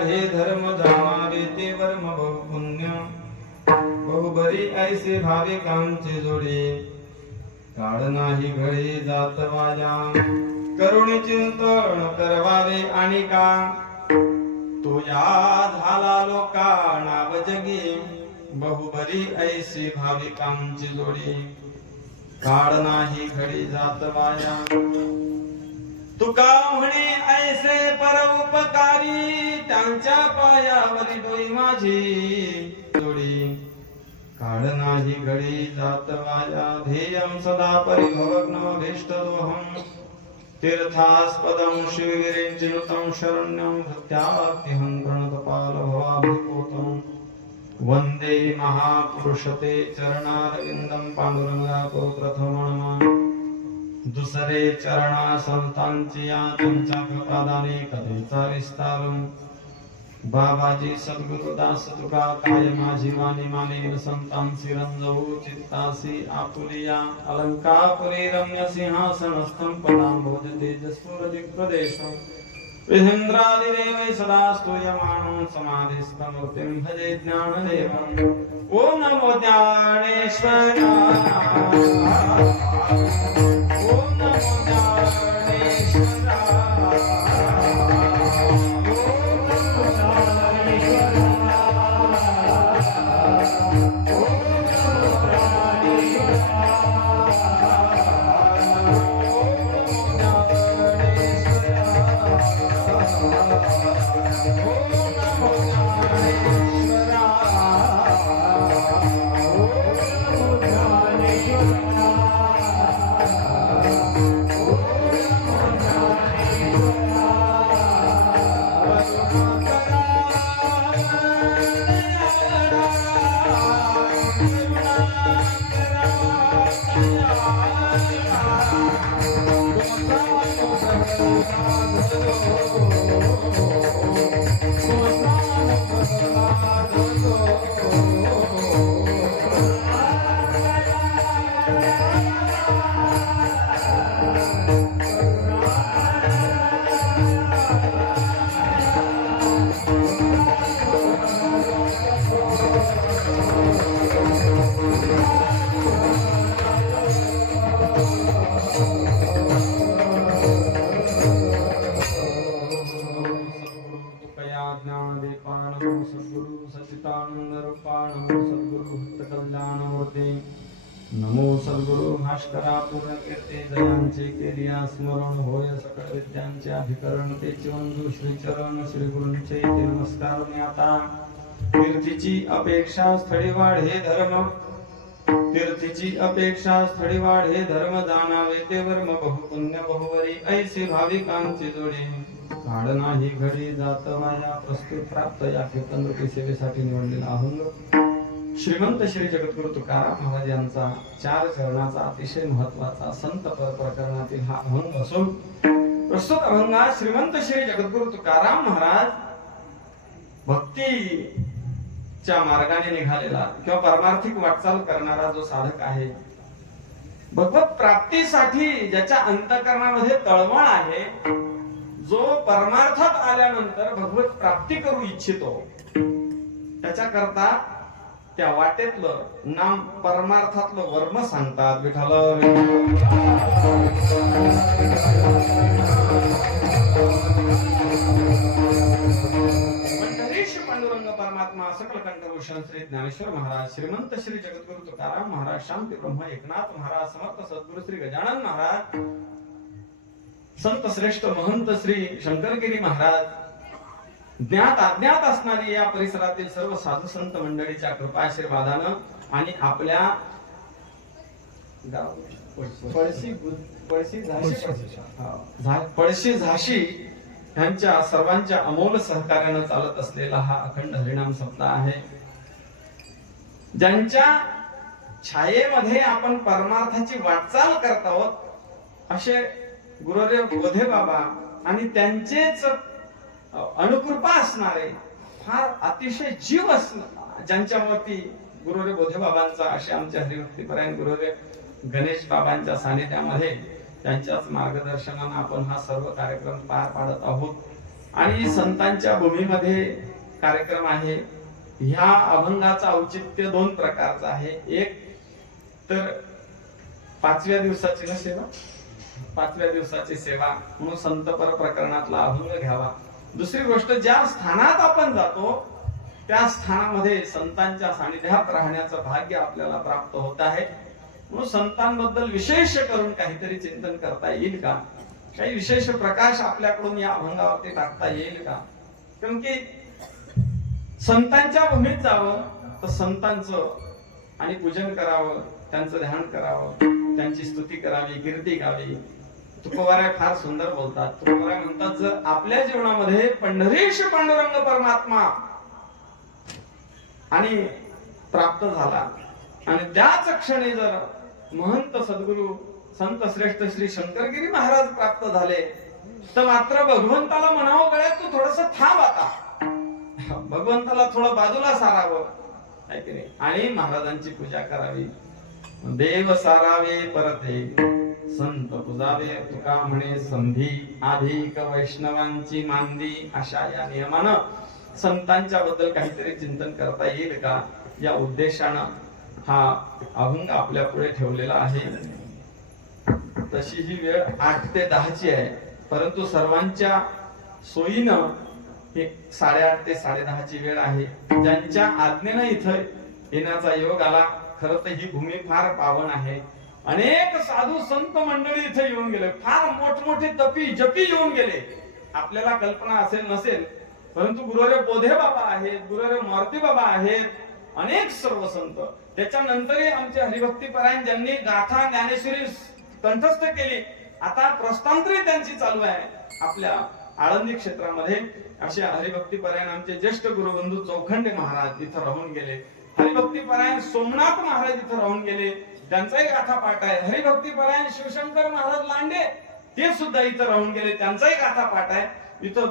हे धर्म जाणावे ते वर्म बहु पुण्य बहु बरी ऐसे भाविकांचे जोडे काळ नाही घडी जात वाजा करुणी चिंतन करवावे आणि का तो या झाला लोका नाव जगी बहु बरी ऐसे भाविकांचे जोडे काळ नाही घडी जात वाजा तुका म्हणे ऐसे परोपकारी त्यांच्या पायावरी डोई माझी जोडी काळ नाही घडी जात वाया ध्येयं सदा परिभवग्नमभीष्टदोहं तीर्थास्पदं शिवगिरिचिनुतं शरण्यं भक्त्यात्यहं प्रणतपालभवाभिपूतं वन्दे महापुरुषते चरणारविन्दं पांडुरंगाको प्रथमनमः दुसरे चरणा संतांची या त्यांच्या प्रदाने कथेचा विस्तार बाबाजी सद्गुरुदास तुका काय माझी वाणी माने संतांची रंजवू चित्तासी आपुलिया अलंकापुरी रम्य सिंहासनस्थं पदांबोध तेजस्फुर दिग्प्रदेश विधेंद्रादिदेवै सदा स्तूयमानं समाधिस्थमूर्तिं भजे ज्ञानदेवम् ॐ नमो ज्ञानेश्वराय नमो सद्गुरु भास्करा पूर्ण कीर्ती जयांचे केलिया स्मरण होय सकळ विद्यांचे अधिकरण तेचे वंदू श्री चरण श्री गुरूंचे नमस्कार मी आता कीर्तीची अपेक्षा स्थळी वाढे धर्म तीर्थीची अपेक्षा स्थळी वाढे धर्म जाणावे ते वर्म बहुपुण्य बहुवरी ऐसे भाविकांचे जोडे काळ नाही घडी जात माया प्रस्तुत प्राप्त या कीर्तन रूपी सेवेसाठी निवडलेला अभंग श्रीमंत श्री जगद्गुरु तुकाराम महाराज यांचा 4 चरणाचा अतिशय महत्वाचा संत प्रकरणातील हा अभंग असून प्रस्तुत अभंगात श्रीमंत श्री जगद्गुरु तुकाराम महाराज भक्तीच्या मार्गाने निघालेला किंवा परमार्थिक वाटचाल करणारा जो साधक आहे भगवत प्राप्तीसाठी ज्याच्या अंतःकरणामध्ये तळमळ आहे जो परमार्थात आल्यानंतर भगवत प्राप्ती करू इच्छितो त्याच्या करता त्या वाटेतलं नाम परमार्थातलं वर्म सांगतात विठ्ठल पंढरीश पांडुरंग परमात्मा सकल कंठभूषण श्री ज्ञानेश्वर महाराज श्रीमंत श्री जगद्गुरु तुकाराम महाराज शांती ब्रह्म एकनाथ महाराज समर्थ सद्गुरु श्री गजानन महाराज संत श्रेष्ठ महंत श्री शंकरगिरी महाराज ज्ञात अज्ञात असणारी या परिसरातील सर्व साधू संत मंडळीच्या कृपा आशीर्वादानं आणि आपल्या पळशी झाशी यांच्या सर्वांच्या अमोल सहकार्यानं चालत असलेला हा अखंड हरिनाम सप्ताह आहे ज्यांच्या छायेमध्ये आपण परमार्थाची वाटचाल करत आहोत असे गुरुदेव बोधे बाबा आणि त्यांचेच अनुकृपा असणारे फार अतिशय जीव असणार ज्यांच्यावरती गुरुदेव बोधे बाबांचा असे आमच्या हरिभक्तीपरायण गुरुदेव गणेश बाबांच्या सानिध्यामध्ये त्यांच्याच मार्गदर्शनाने आपण हा सर्व कार्यक्रम पार पाडत आहोत आणि संतांच्या भूमीमध्ये कार्यक्रम आहे. ह्या अभंगाचं औचित्य दोन प्रकारचं आहे. एक तर 5व्या दिवसाची सेवा, 5व्या दिवसाची सेवा म्हणून संतपर प्रकरणातला अभंग घ्यावा. दुसरी गोष्ट, ज्या स्थानात आपण जातो त्या स्थानामध्ये संतांच्या सानिध्यात राहण्याचं भाग्य आपल्याला प्राप्त होत आहे. म्हणून संतांबद्दल विशेष करून काहीतरी चिंतन करता येईल का, काही विशेष प्रकाश आपल्याकडून या अभंगावरती टाकता येईल का? कारण की संतांच्या भूमीत जावं तर संतांचं आणि पूजन करावं, त्यांचं ध्यान करावं, त्यांची स्तुती करावी, कीर्ती गावी. तुकोबाराय फार सुंदर बोलतात. तुकोबाराय म्हणतात, जर आपल्या जीवनामध्ये पंढरीश पांडुरंग परमात्मा आणि प्राप्त झाला आणि त्याच क्षणी जर महंत सद्गुरु संत श्रेष्ठ श्री शंकरगिरी महाराज प्राप्त झाले तर मात्र भगवंताला म्हणावं, गळ्यात तू थोडस थांब, आता भगवंताला थोडं बाजूला सारावं, आहे की नाही, आणि महाराजांची पूजा करावी. देव सारावे परते संत पूजावे, तुका म्हणे संधी अधिक वैष्णवांची मांदी. अशा या नियमानं संतांच्या बद्दल काहीतरी चिंतन करता येईल का, या उद्देशानं हा अभंग आपल्या पुढे ठेवलेला आहे. तशी ही वेळ 8 ते 10ची आहे, परंतु सर्वांच्या सोयीनं हे 8:30 ते 10:30ची वेळ आहे. ज्यांच्या आज्ञेनं इथं येण्याचा योग आला, खरं तर ही भूमी फार पावन आहे. अनेक साधू संत मंडळी इथे येऊन गेले, फार मोठमोठे तपी जपी येऊन गेले. आपल्याला कल्पना असेल नसेल, परंतु गुरुरे बोधे बाबा आहेत, गुरुरे मारुती बाबा आहेत, अनेक सर्व संत. त्याच्यानंतरही आमचे हरिभक्ती परायण ज्यांनी गाथा ज्ञानेश्वरी कंठस्थ केली, आता प्रस्थांतरी त्यांची चालू आहे आपल्या आळंदी क्षेत्रामध्ये. असे हरिभक्ती परायण आमचे ज्येष्ठ गुरुबंधू चौखंडे महाराज इथं राहून गेले. हरिभक्ती परायण सोमनाथ महाराज इथं राहून गेले, त्यांचाही गाथा पाठ आहे. हरिभक्ती परायण शिवशंकर महाराज लांडे ते सुद्धा इथं राहून गेले, त्यांचाही गाथा पाठ आहे. इथं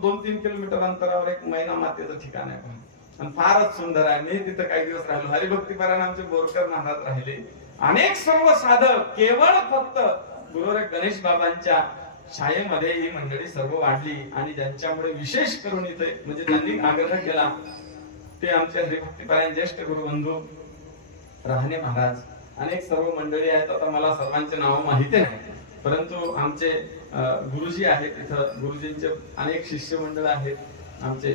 2-3 किलोमीटर अंतरावर एक मैना मातेचं ठिकाण आहे आणि फारच सुंदर आहे. मी तिथं काही दिवस राहिलो. हरिभक्ती परायण आमचे बोरकर महाराज राहिले. अनेक सर्व साधक केवळ फक्त गुरुरे गणेश बाबांच्या छायेमध्ये ही मंडळी सर्व वाढली आणि ज्यांच्यामुळे विशेष करून इथे म्हणजे ज्यांनी आग्रह केला ते आमचे हरिभक्ती परायण ज्येष्ठ गुरुबंधू राहणे महाराज. अनेक सर्व मंडळी आहेत. आता मला सर्वांचे नाव माहिती नाही, परंतु आमचे गुरुजी आहेत इथं, गुरुजींचे अनेक शिष्य मंडळ आहेत. आमचे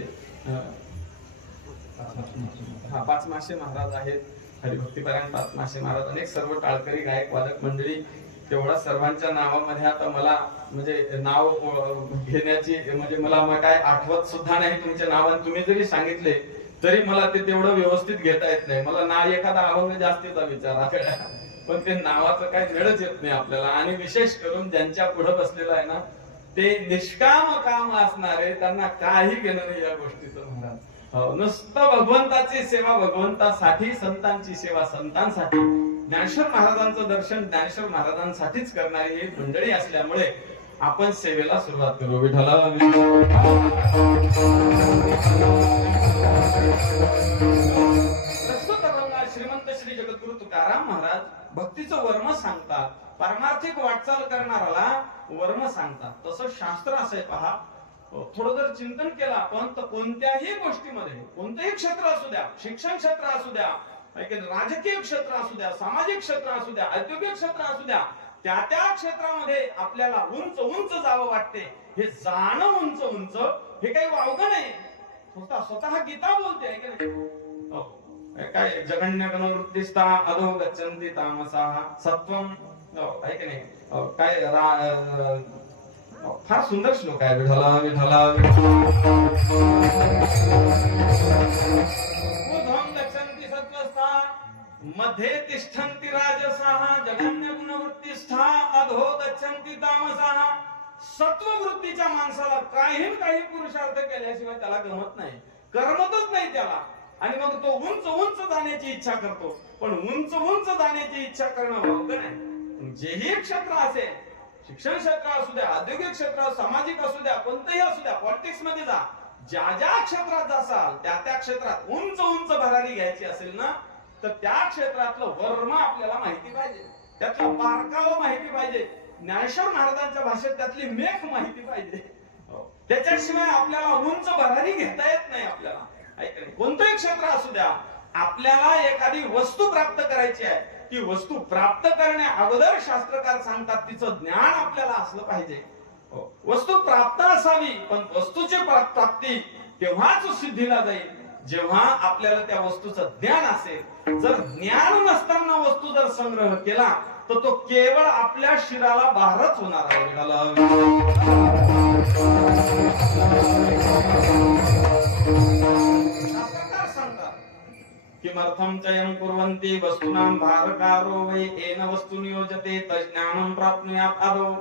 पाचमाशे महाराज आहेत, हरिभक्ती परायण पाचमाशे महाराज, अनेक सर्व टाळकरी गायक वादक मंडळी. तेवढा सर्वांच्या नावामध्ये आता मला म्हणजे नाव घेण्याची म्हणजे मला काय आठवत सुद्धा नाही तुमच्या नावाने. तुम्ही जरी सांगितले तरी मला ते तेवढं व्यवस्थित घेता येत नाही. मला ना एखादा अभंग जास्तीचा विचार पण ते नावाचं काही वेळच येत नाही आपल्याला. आणि विशेष करून ज्यांच्या पुढे बसलेलं आहे ना ते निष्काम काम असणारे, त्यांना काही घेणं नाही या गोष्टीचं. महाराज नुसतं भगवंताची सेवा भगवंतासाठी, संतांची सेवा संतांसाठी, ज्ञानेश्वर महाराजांचं दर्शन ज्ञानेश्वर महाराजांसाठीच करणारी ही मंडळी असल्यामुळे आपण सेवेला सुरुवात करू. विठ्ठला श्रीमंत श्री जगद्गुरु तुकाराम महाराज भक्तीचं वर्म सांगतात, पारमार्थिक वाटचाल करणाराला वर्म सांगतात. तसं शास्त्र असे पहा, थोडं जर चिंतन केलं आपण तर कोणत्याही गोष्टीमध्ये, कोणतेही क्षेत्र असू द्या, शिक्षण क्षेत्र असू द्या, राजकीय क्षेत्र असू द्या, सामाजिक क्षेत्र असू द्या, औद्योगिक क्षेत्र असू द्या, त्या क्षेत्रामध्ये आपल्याला उंच उंच जावं वाटते. हे जाणं उंच उंच हे काही वावगं नाही. स्वतः गीता बोलते आहे की नाही, काय जगण्य गणवृत्तिस्था अधो गच्छन्ति तामसाः सत्वम, आहे की नाही, काय फार सुंदर श्लोक आहे. विठला विठला ऊर्ध्वं गच्छन्ति सत्वस्था मध्ये तिष्ठन्ति राजसाः जगन्य गुणवृत्तिस्था अधो गच्छन्ति तामसाः. सत्ववृत्तीच्या माणसाला काही पुरुषार्थ केल्याशिवाय त्याला गमत नाही, करमतच नाही त्याला. आणि मग तो उंच उंच जाण्याची इच्छा करतो. पण उंच उंच जाण्याची इच्छा करणं भावगं नाही. जेही क्षेत्र असेल, शिक्षण क्षेत्र असू द्या, औद्योगिक क्षेत्र, सामाजिक असू द्या, कोणतेही असू द्या, पॉलिटिक्स मध्ये जा, ज्या क्षेत्रात जासाल त्या क्षेत्रात उंच उंच भरारी घ्यायची असेल ना तर त्या क्षेत्रातलं वर्म आपल्याला माहिती पाहिजे, त्यातला बारकावा माहिती पाहिजे, ज्ञानेश्वर महाराजांच्या भाषेत त्यातली मेख माहिती पाहिजे. त्याच्याशिवाय आपल्याला उंच भरारी घेता येत नाही. आपल्याला कोणतंही क्षेत्र असू द्या, आपल्याला एखादी वस्तू प्राप्त करायची आहे, ती वस्तू प्राप्त करण्या अगोदर शास्त्रकार सांगतात तिचं ज्ञान आपल्याला असलं पाहिजे. वस्तू प्राप्त असावी, पण वस्तूची प्राप्ती तेव्हाच सिद्धीला जाईल जेव्हा आपल्याला त्या वस्तूचं ज्ञान असेल. जर ज्ञान नसताना वस्तू जर संग्रह केला तर तो केवळ आपल्या शिराला भारच होणार आहे. शास्त्रकार सांगतात किमर्थं चयं कुर्वन्ति वस्तूनां भारकारो वै येन वस्तु नियोजते तज्ज्ञानं प्राप्नुयात् आदौ.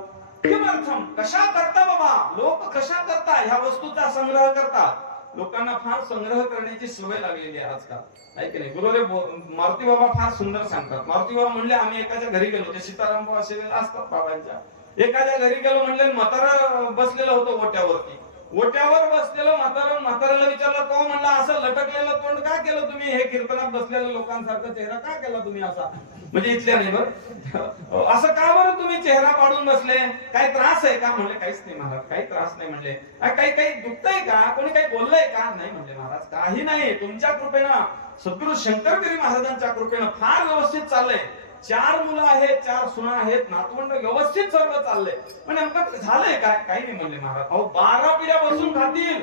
किमर्थं, कशा करता बाबा लोक, कशा करता ह्या वस्तूचा संग्रह करतात. लोकांना फार संग्रह करण्याची सवय लागलेली आहे आजकाल, आहे की नाही. गुरुदेव मारुती बाबा फार सुंदर सांगतात. मारुती बाबा म्हणले आम्ही एकाच्या घरी गेलो, ते सीताराम बाबा सेवेला असतात बाबांच्या. एखाद्या घरी गेलो म्हणले, म्हातारा बसलेलं होतं ओट्यावरती. ओट्यावर बसलेलं म्हाताऱ्याला विचारलं, तो म्हणला असं लटकलेलं तोंड का केलं तुम्ही, हे कीर्तनात बसलेल्या लोकांसारखा चेहरा का केला तुम्ही असा, म्हणजे इथल्या नाही बरं, असं का बरं तुम्ही चेहरा पाडून बसले, काही त्रास आहे का. म्हणले काहीच नाही महाराज, काही त्रास नाही. म्हणले काही दुखतंय का, कोणी काही बोललंय का. नाही म्हणले महाराज काही नाही, तुमच्या कृपेनं, सद्गुरु शंकरगिरी महाराजांच्या कृपेनं फार व्यवस्थित चाललंय. 4 मुलं आहेत, 4 सुना आहेत, नातवंड, व्यवस्थित सर्व चाललंय. पण नेमकं झालंय काय. काही नाही म्हणले महाराज. अहो 12 पिढ्या बसून खातील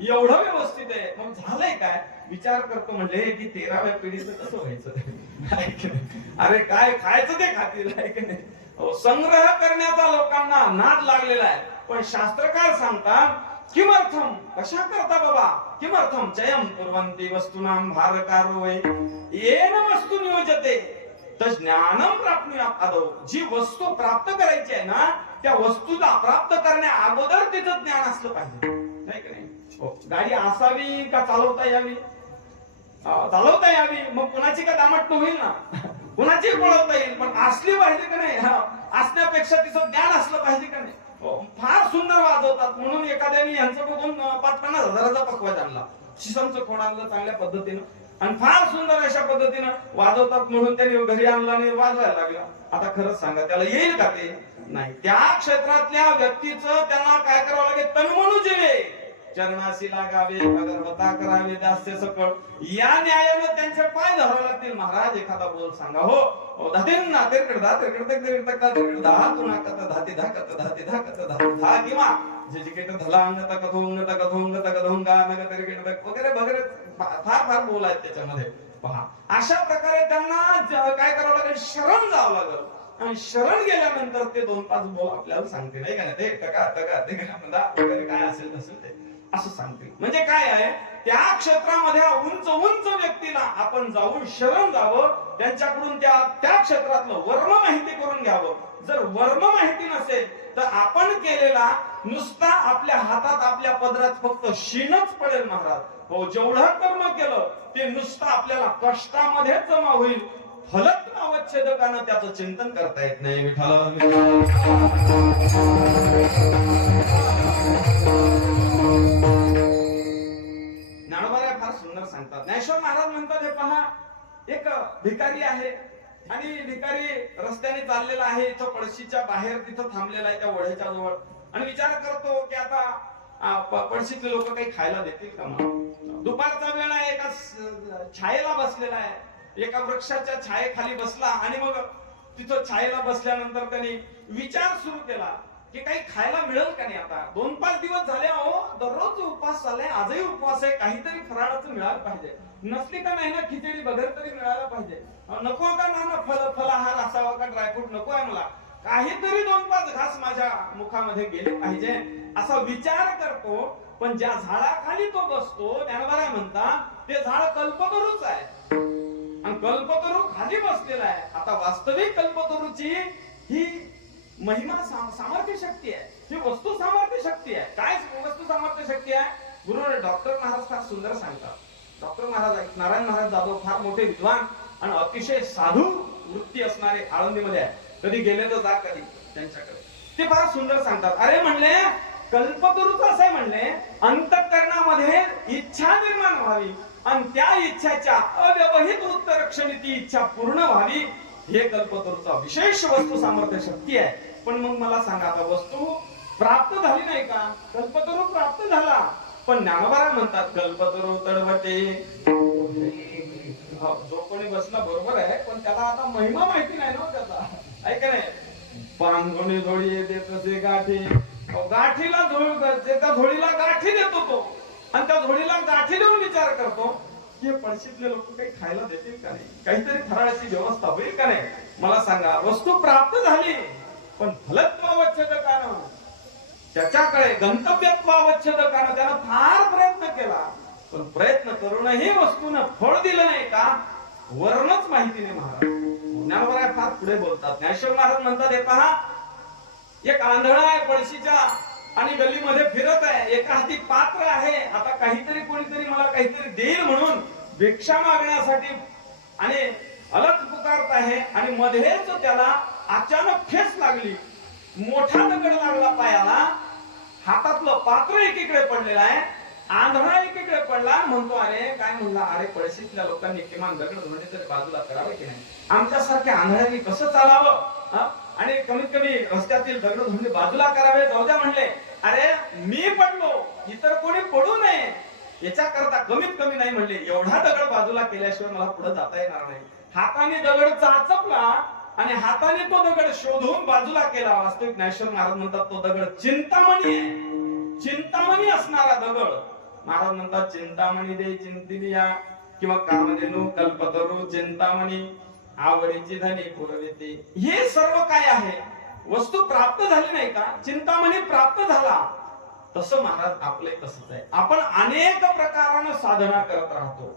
एवढं व्यवस्थित आहे, मग झालंय काय. विचार करतो म्हणले की 13व्या पिढीचं कसं व्हायचं. अरे काय खायचं ते खातील, आहे की नाही. संग्रह करण्याचा लोकांना नाद लागलेला आहे. पण शास्त्रकार सांगतात किमर्थम, कशा करता बाबा. किमर्थम चयं कुर्वन्ति वस्तूनां भारकारो वै येन वस्तु नियोजते तज्ज्ञानं प्राप्नुयात् आदौ. जी वस्तू प्राप्त करायची आहे ना, त्या वस्तूला प्राप्त करण्या अगोदर तिचं ज्ञान असलं पाहिजे, नाही की नाही. गाडी असावी का चालवता यावी, चालवता यावी, मग कुणाची का दामट होईल ना, कुणाची पळवता येईल, पण असली पाहिजे का नाही. असण्यापेक्षा तिचं ज्ञान असलं पाहिजे का नाही. फार सुंदर वाजवतात म्हणून एखाद्याने यांचं बघून 5-50 हजाराचा पकवाज आणला, शिसमचं खोड आणलं चांगल्या पद्धतीनं, आणि फार सुंदर अशा पद्धतीनं वाजवतात म्हणून त्याने घरी आणला आणि वाजवायला लागला. आता खरंच सांगा त्याला येईल का ते. नाही. त्या क्षेत्रातल्या व्यक्तीचं त्यांना काय करावं लागेल, तनमनू जेवे, चरणाशी लागावे, अगरबत्ता करावे, दास्य सकळ, या न्यायानं त्यांचे पाय धरावे लागतील. महाराज एखादा बोल सांगा, हो धातेंना तिरकड धा तिरकड तिरकड धा तुना कत धाते धा कत धाते धा कत धा किंवा जे जिकेट धला अंगता कथोंगता कथोंगता कथोंगा नग तिरकड वगैरे वगैरे फार बोल आहेत त्याच्यामध्ये. पहा अशा प्रकारे त्यांना काय करावं लागेल, शरण जावं लागेल. आणि शरण गेल्यानंतर ते 2-5 बोल आपल्याला सांगते, नाही का नाही. ते टका टका ते वगैरे काय असेल तसेल ते असं सांगते. म्हणजे काय आहे, त्या क्षेत्रामध्ये उंच उंच व्यक्तीला आपण जाऊन शरण जावं, त्यांच्याकडून त्या क्षेत्रातलं वर्म माहिती करून घ्यावं. जर वर्म माहिती नसेल तर आपण केलेला नुसता आपल्या हातात आपल्या पदरात फक्त शीनच पडेल महाराज. हो, जेवढं कर्म केलं ते नुसतं आपल्याला कष्टामध्ये जमा होईल, फलक अवच्छेदकानं त्याचं चिंतन करता येत नाही. विठ्ठल ज्ञानोबा फार सुंदर सांगतात. ज्ञानेश्वर महाराज म्हणतात, हे पहा एक भिकारी आहे आणि भिकारी रस्त्याने चाललेला आहे, इथं पळशीच्या बाहेर तिथं थांबलेला आहे त्या ओढ्याच्या जवळ, आणि विचार करतो की आता पळशीतले लोक काही खायला देतील का मला. दुपारचा वेळ आहे, एका छायेला बसलेला आहे, एका वृक्षाच्या छायेखाली बसला, आणि मग तिथं छायेला बसल्यानंतर त्यांनी विचार सुरू केला की काही खायला मिळेल का नाही. आता 2-5 दिवस झाले, अहो दररोज उपवास चाललाय, आजही उपवास आहे, काहीतरी फराळाचं मिळालं पाहिजे, नसली का नाही ना खिचडी वगैरे तरी मिळायला पाहिजे. नको का ना फलाहार असावा का, ड्रायफ्रूट नको आहे मला, काहीतरी 2-5 घास माझ्या मुखामध्ये गेले पाहिजे असा विचार करतो. पण ज्या झाडाखाली तो बसतो, ज्ञानोबा म्हणतात ते झाड कल्पतरूच आहे, आणि कल्पतरू खाली बसलेला आहे. आता वास्तविक कल्पतरूची ही महिमा सामर्थ्य शक्ती आहे, ही वस्तू सामर्थ्य शक्ती आहे. काय वस्तू सामर्थ्य शक्ती आहे, गुरु डॉक्टर महाराज फार सुंदर सांगतात. डॉक्टर महाराज नारायण महाराज जाधव फार मोठे विद्वान आणि अतिशय साधू वृत्ती असणारे आळंदीमध्ये आहे. कधी गेले तर जा कधी त्यांच्याकडे, ते फार सुंदर सांगतात. अरे म्हणले कल्पतरूच असं आहे, म्हणले अंतःकरणामध्ये इच्छा निर्माण व्हावी आणि त्या इच्छाच्या अव्यवहित उत्तरक्षणी ती इच्छा पूर्ण व्हावी, हे कल्पतरूचा विशेष वस्तू सामर्थ्य शक्ती आहे. पण मग मला सांगा, आता वस्तू प्राप्त झाली नाही का? कल्पतरू प्राप्त झाला, पण ज्ञानोबा म्हणतात कल्पतरू तडवटे. जो कोणी बसला बरोबर आहे, पण त्याला आता महिमा माहिती नाही ना त्याचा, आहे का नाही? पांगुणी झोळी येते तसे गाठी, गाठीला त्या झोळीला गाठी देतो तो, आणि त्या झोळीला गाठी देऊन विचार करतो की पळशीतले लोक काही खायला देतील का नाही, काहीतरी फराळाची व्यवस्था होईल का नाही. मला सांगा, वस्तू प्राप्त झाली, पण फलत्वावच्छेदकानं, त्याच्याकडे गंतव्यत्वावच्छेदकानं त्यानं फार प्रयत्न केला, पण प्रयत्न करूनही वस्तूनं फळ दिलं नाही का? वर्णच माहिती नाही. महाराज ज्ञानोबा फार पुढे बोलतात. ज्ञानेश्वर महाराज म्हणतात, हे पहा, एक आंधळा आहे पळशीच्या आणि गल्लीमध्ये फिरत आहे, एका हाती पात्र आहे, आता काहीतरी कोणीतरी मला काहीतरी देईल म्हणून भिक्षा मागण्यासाठी आणि अलग पुकारत आहे, आणि मध्येच त्याला अचानक ठेच लागली, मोठा दगड लागला पायाला, हातातलं पात्र एकीकडे पडलेलं आहे, आंधळा एकीकडे पडला. म्हणतो, अरे काय म्हणला, अरे पळशीतल्या लोकांनी किमान दगड म्हणजे तरी बाजूला करावे की नाही, आमच्यासारख्या आंधळ्यांनी कसं चालावं, आणि कमीत कमी रस्त्यातील दगड धुंडे बाजूला करावे, जाऊ द्या म्हणले. अरे मी पडलो, इतर कोणी पडू नये याच्या करता कमीत कमी नाही म्हणले, एवढा दगड बाजूला केल्याशिवाय मला पुढे जाता येणार नाही. हाताने दगड चाचपला आणि हाताने तो दगड शोधून बाजूला केला. वास्तविक ज्ञानेश्वर महाराज म्हणतात, तो दगड चिंतामणी आहे, चिंतामणी असणारा दगड. महाराज म्हणतात, चिंतामणी दे चिंतिनिया, किंवा कामधेनु कल्पतरू चिंतामणी आवडीची धनी पुरविते. हे सर्व काय आहे? वस्तू प्राप्त झाली नाही का? चिंतामणी प्राप्त झाला. तसं महाराज आपले तसंच आहे. आपण अनेक प्रकारानं साधना करत राहतो,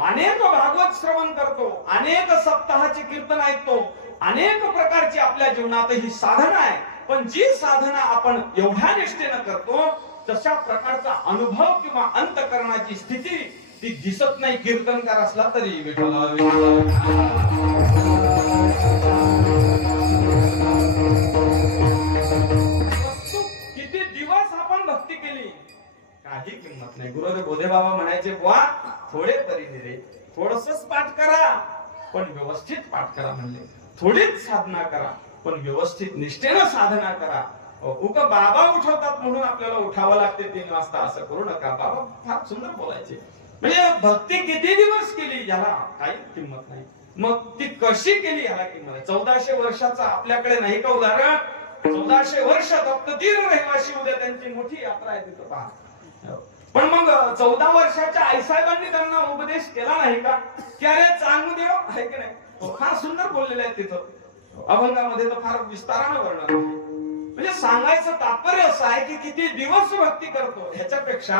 अनेक भागवत श्रवण करतो, अनेक सप्ताहाचे कीर्तन ऐकतो, अनेक प्रकारची आपल्या जीवनात ही साधना आहे. पण जी साधना आपण एवढ्या निष्ठेनं करतो, तशा प्रकारचा अनुभव किंवा अंतःकरणाची स्थिती ती दिसत नाही, कीर्तनकार असला तरी. विठ्ठला किती दिवस आपण भक्ती केली, काही किंमत नाही. गुरुदेव बोधे बाबा म्हणायचे, बुवा थोडे तरी रे, थोडसच पाठ करा, पण व्यवस्थित पाठ करा म्हणले. थोडीच साधना करा, पण व्यवस्थित निष्ठेनं साधना करा. बाबा उठवतात म्हणून आपल्याला उठावं लागते 3 वाजता, असं करू नका. बाबा फार सुंदर बोलायचे. म्हणजे भक्ती किती दिवस केली याला काही किंमत नाही, मग ती कशी केली याला किंमत आहे. 1400 वर्षाचा आपल्याकडे नाही का उदाहरण? 1400 वर्ष तप्ततीर रहिवाशी, उद्या त्यांची मोठी यात्रा आहे तिथं पहा. पण मग 14 वर्षाच्या आईसाहेबांनी त्यांना उपदेश केला नाही का, की अरे चांगदेव आहे की नाही? फार सुंदर बोललेले आहे तिथं अभंगामध्ये, तर फार विस्तारानं वर्णन आहे. म्हणजे सांगायचं तात्पर्य असं आहे की किती दिवस भक्ती करतो, ह्याच्यापेक्षा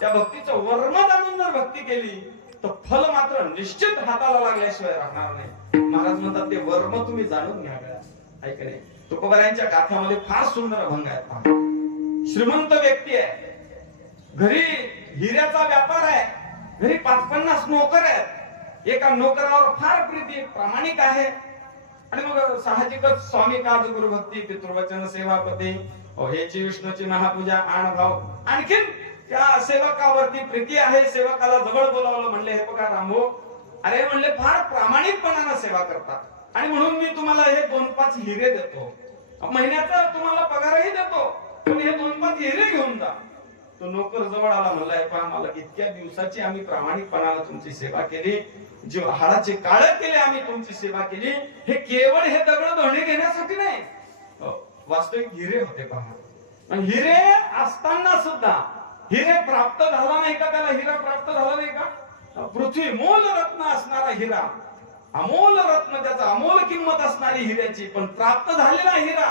त्या भक्तीचं वर्म जाणून जर भक्ती केली तर फल मात्र निश्चित हाताला लागल्याशिवाय राहणार नाही. महाराज म्हणतात, ते वर्म तुम्ही जाणून घ्या. ऐकणे तुकोबारायांच्या गाथ्यामध्ये फार सुंदर अभंग आहेत. श्रीमंत व्यक्ती आहे, घरी हिऱ्याचा व्यापार आहे, घरी 5-50 नोकर आहेत, एका नोकरावर फार प्रीती, प्रामाणिक आहे, आणि मग साहजिकच स्वामी काज गुरु भक्ती पितृवचन सेवापती, हेची विष्णूची महापूजा आण भाव, आणखीन त्या सेवकावरती प्रीती आहे. सेवकाला जवळ बोलावलं, म्हणले हे बघा रामभो, अरे म्हणले फार प्रामाणिकपणानं सेवा करतात, आणि म्हणून मी तुम्हाला हे 2-5 हिरे देतो, महिन्याचा तुम्हाला पगारही देतो, पण हे 2-5 हिरे घेऊन जा. तो नोकर जवळ आला, म्हणला हे पहा, मला इतक्या दिवसाची आम्ही प्रामाणिकपणानं तुमची सेवा केली, जीव हाडाचे काळे केले, आम्ही तुमची सेवा केली, हे केवळ हे दगड धोणे घेण्यासाठी नाही, वास्तविक हिरे होते पहा. आणि हिरे असताना सुद्धा हिरे प्राप्त झाला नाही का? त्याला हिरा प्राप्त झाला नाही का? पृथ्वी मोल रत्न असणारा हिरा, अमोल रत्न, त्याचा अमोल किंमत असणारी हिऱ्याची, पण प्राप्त झालेला हिरा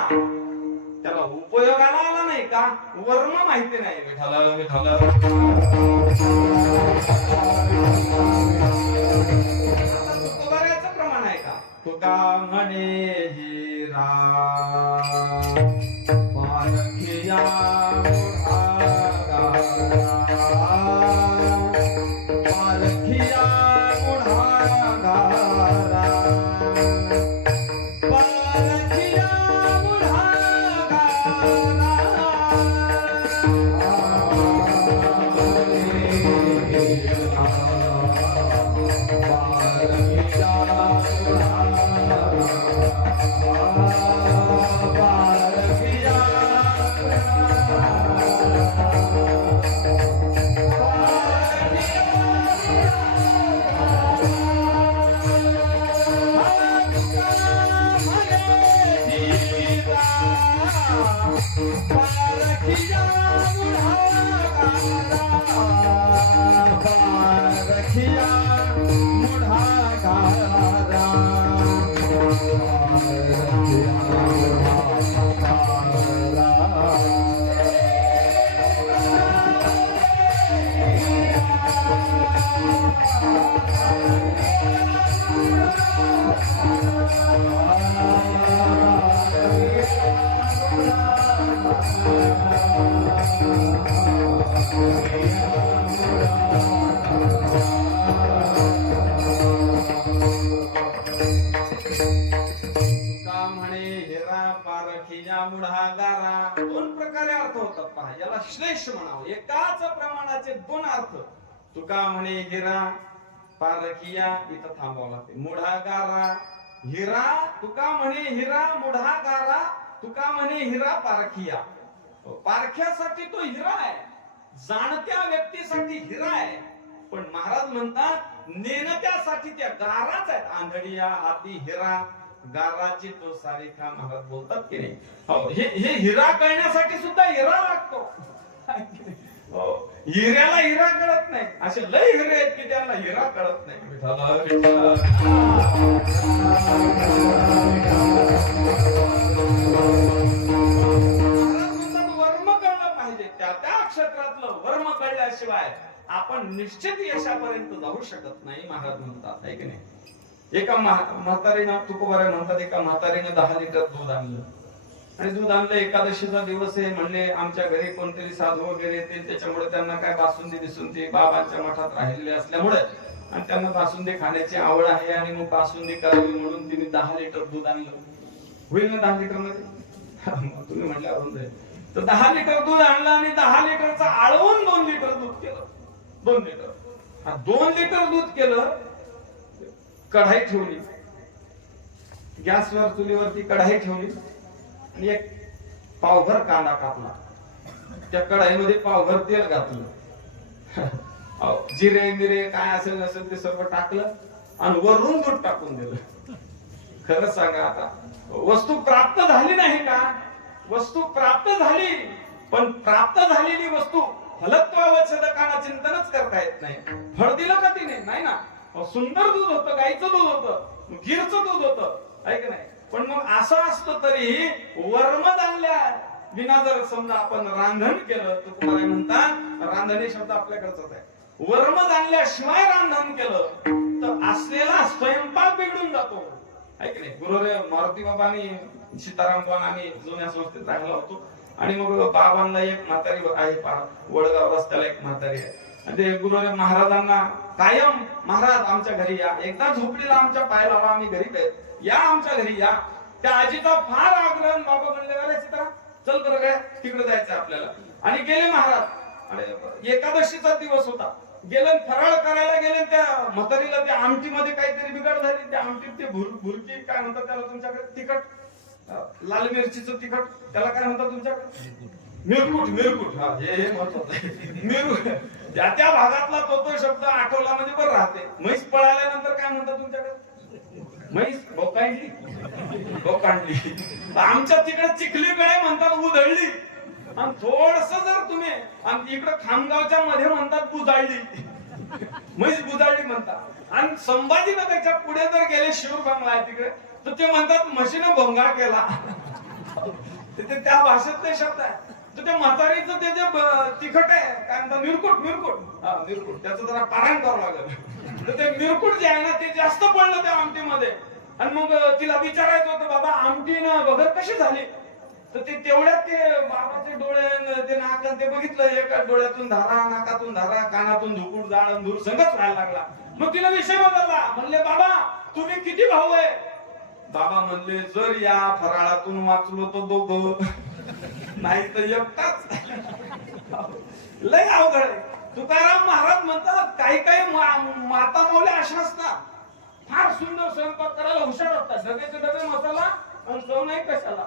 त्याला उपयोगाला आला नाही का? वर्म माहिती नाही. विठाला विठाला तुकोबाऱ्याचं प्रमाण आहे का? तुका म्हणे हिरा पारखिया होतात पहा, याला श्लेष म्हणावं. एकाच प्रमाणाचे दोन अर्थ. तुका म्हणे हिरा पारखिया, इथं थांबावं लागते. मुढागारा हिरा, तुका म्हणे हिरा मुढागारा, तुका म्हणे हिरा पारखिया. पारख्यासाठी तो हिरा आहे, जाणत्या व्यक्तीसाठी हिरा आहे. पण महाराज म्हणतात नेणत्यासाठी त्या गाराच आहेत. आंधळिया हाती हिरा, गाराची तो सारिका. महाराज बोलतात की नाही, हो, हे हिरा कळण्यासाठी सुद्धा हिरा लागतो. हो, हिऱ्याला हिरा कळत नाही. असे लय हिरे आहेत की त्यांना हिरा कळत नाही. वर्म कळलं पाहिजे. त्या त्या क्षेत्रातलं वर्म कळल्याशिवाय आपण निश्चित यशापर्यंत जाऊ शकत नाही. महाराज म्हणतात आहे की नाही. एका म्हातारीनं, तुकोबाराय म्हणतात, एका म्हातारीनं 10 लिटर दूध आणलं. आणि दूध आणलं, एकादशीचा दिवस आहे, म्हणले आमच्या घरी कोणतरी साधू वगैरे येते, त्याच्यामुळे त्यांना काय बासुंदी बिसुंदी बाबांच्या मठात राहिलेले असल्यामुळे आणि त्यांना बासुंदी खाण्याची आवड आहे आणि मग बासुंदी करावी म्हणून तिने 10 लिटर दूध आणलं. होईल ना 10 लिटर मध्ये? तुम्ही म्हटल्यावर जाईल. तर 10 लिटर दूध आणलं आणि 10 लिटरचं आळवून 2 लिटर दूध केलं. 2 लिटर 2 लिटर दूध केलं. कढाई ठेवली गॅसवर, चुलीवरती कढाई ठेवली आणि एक पावभर कांदा कापला. त्या कढाईमध्ये पावभर तेल घातलं, जिरे मिरे काय असेल नसेल ते सर्व टाकलं आणि वरून दूध टाकून दिलं. खरं सांगा, आता वस्तू प्राप्त झाली नाही का? वस्तू प्राप्त झाली, पण प्राप्त झालेली वस्तू फलत्वावच्छेदकाना चिंतनच करता येत नाही. फळ दिलं का तिने? नाही ना. सुंदर दूध होतं, गाईचं दूध होतं, गिरचं दूध होतं, आहे की नाही. पण मग असं असतं तरी वर्म आणल्या विना जर समजा आपण रांधण केलं तर तुम्हाला म्हणतात, रांधणी शब्द आपल्याकडचाच आहे. वर्म आणल्याशिवाय रांधण केलं तर असलेला स्वयंपाक बिघडून जातो, आहे की नाही. गुरुदेव मारुती बाबांनी सीताराम पण आम्ही जुन्या संस्थेत राहिलो होतो आणि मग बाबांना एक म्हातारी आहे, वडगाव रस्त्याला एक म्हातारी आहे. ते गुरुदेव महाराजांना कायम, महाराज आमच्या घरी या, एकदा झोपडीला आमच्या पाय लावा, आम्ही घरी या, आमच्या घरी या. त्या आजीचा फार आग्रह. बाबा म्हणले अरे सीताराम चल बरं काय तिकडे जायचं आपल्याला. आणि गेले महाराज. आणि एकादशीचा दिवस होता. गेले फराळ करायला गेले. त्या म्हातारीला त्या आमटीमध्ये काहीतरी बिघड झाली. त्या आमटीत ते भुरकी काय म्हणतात त्याला तुमच्याकडे, तिखट, लाल मिरचीचं तिखट, त्याला काय म्हणतात तुमच्याकडे? मिरकुट. मिरकुट, हा हे महत्वाचं आहे. मिरकुट, त्या त्या भागातला तो शब्द आठवला म्हणजे बरं राहते. म्हैस पळाल्यानंतर काय म्हणतात तुमच्याकडे? म्हैस बोकांडली. बोकांडली. आमच्या तिकडे चिखली काय म्हणतात? उधळली. आणि थोडस जर तुम्ही, आणि इकडे खामगावच्या मध्ये म्हणतात बुजाळली. म्हैस बुजाळली म्हणतात. आणि संभाजीनगरच्या पुढे जर गेले, शिव बंगला आहे तिकडे, तर ते म्हणतात म्हशीनं भोंगा केला. ते त्या भाषेतले शब्द आहे. तर त्या म्हातारीचं ते जे तिखट आहे काय म्हणतात, मिरकुट. मिरकुट, हा मिरकुट. त्याचं जरा पारायण करावं लागलं. तर ते मिरकुट जे आहे ना ते जास्त पडलं त्या आमटीमध्ये. आणि मग तिला विचारायचं होतं, बाबा आमटी ना बगर कशी झाली? तर ते तेवढ्यात ते बाबाचे डोळे, ते नाक, ते बघितलं, एका डोळ्यातून धारा, नाकातून धारा, कानातून धुकूट, जाळ धूर संगच व्हायला लागला. मग तिला विषय बदलला. म्हणले बाबा तुम्ही किती भाऊ आहे? बाबा म्हणले जर या फराळातून वाचलो तर दोघं, नाही तर एकटाच. लय अवघड आहे. तुकाराम महाराज म्हणतात काही काही माता मौल्या अशा असतात, फार सुंदर स्वयंपाक करायला हुशार असतात. डब्याचे डबे मसाला आणि चव नाही कशाला.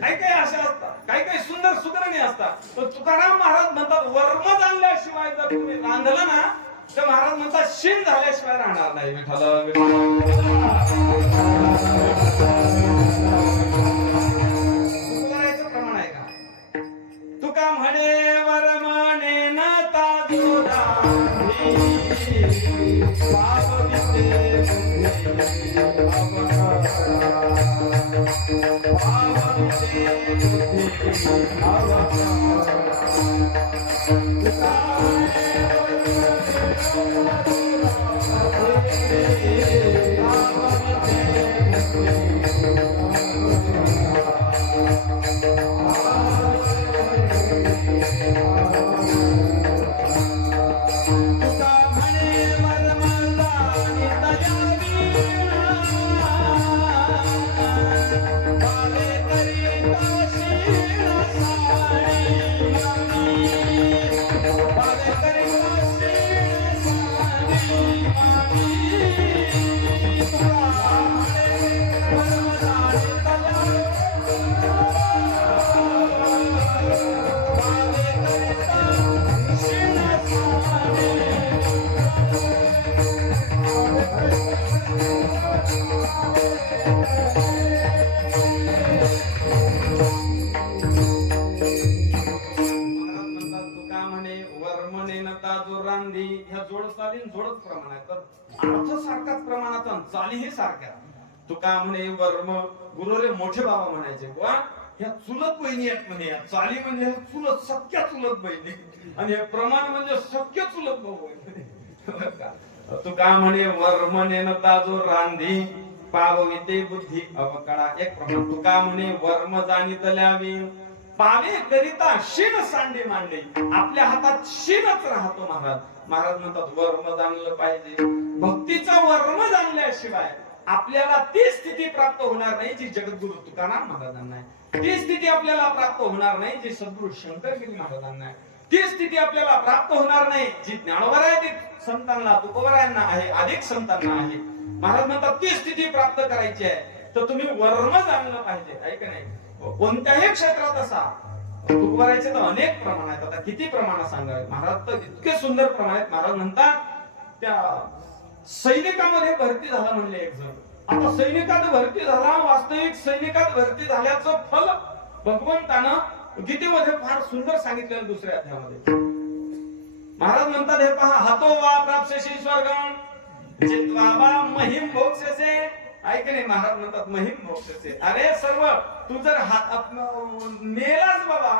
काही काही अशा असतात, काही काही सुंदर सुगरणी असतात. पण तुकाराम महाराज म्हणतात वर्म जाणल्याशिवाय जर तुम्ही रांधलं ना तर महाराज म्हणतात शिन झाल्याशिवाय राहणार नाही. प्रमाण आहे का? तुका म्हणे वरमणे न ताजुरा जो रांधी ह्या जोड चालीन जोडच प्रमाण आहे, तर अर्थ सारखाच प्रमाणाचा चालीही सारख्या. तुका म्हणे वर्म गुरुले मोठे बाबा म्हणायचे, बुवा ह्या चुलत बहिणी आहेत म्हणे, या चाली म्हणजे चुलत सख्या चुलत बहिणी, आणि हे प्रमाण म्हणजे सख्य चुलत भाऊ. तुका म्हणे वर्म नेनता जो रांधी पावविते बुद्धी अवकाळा. एक प्रमाण तुका म्हणे वर्म जाणीतल्यावी पावे करिता शिन सांडे मांडे. आपल्या हातात शिनच राहतो महाराज. महाराज म्हणतात वर्म जाणलं पाहिजे. भक्तीचा वर्म जाणल्याशिवाय आपल्याला ती स्थिती प्राप्त होणार नाही जी जगद्गुरु तुकाराम महाराजांना आहे. ती स्थिती आपल्याला प्राप्त होणार नाही जी सद्गुरु शंकरगिरी महाराजांना आहे. ती स्थिती आपल्याला प्राप्त होणार नाही जी ज्ञानोबराधिक संतांना तुकोबरायांना आहे, अधिक संतांना आहे. महाराज म्हणतात ती स्थिती प्राप्त करायची आहे तर तुम्ही वर्म जाणलं पाहिजे. आहे का नाही? कोणत्याही क्षेत्रात असा. तुकोबरायचे तर अनेक प्रमाण आहेत. आता किती प्रमाण सांगावे महाराज, तर इतके सुंदर प्रमाण आहेत. महाराज म्हणतात त्या सैनिकामध्ये भरती झाला म्हणले एक जण. आता सैनिकात भरती झाला, वास्तविक सैनिकात भरती झाल्याचं फल भगवंतानं गीतेमध्ये फार सुंदर सांगितलेलं दुसऱ्या अध्यायामध्ये. महाराज म्हणतात हे पहा, हातो वा प्राप्स्यसी स्वर्गम जित्वा वा महिम भोक्ष्यसे. ऐक नाही, महाराज म्हणतात महिम भोक्ष्यसे. अरे सर्व तू जर मेलाच बाबा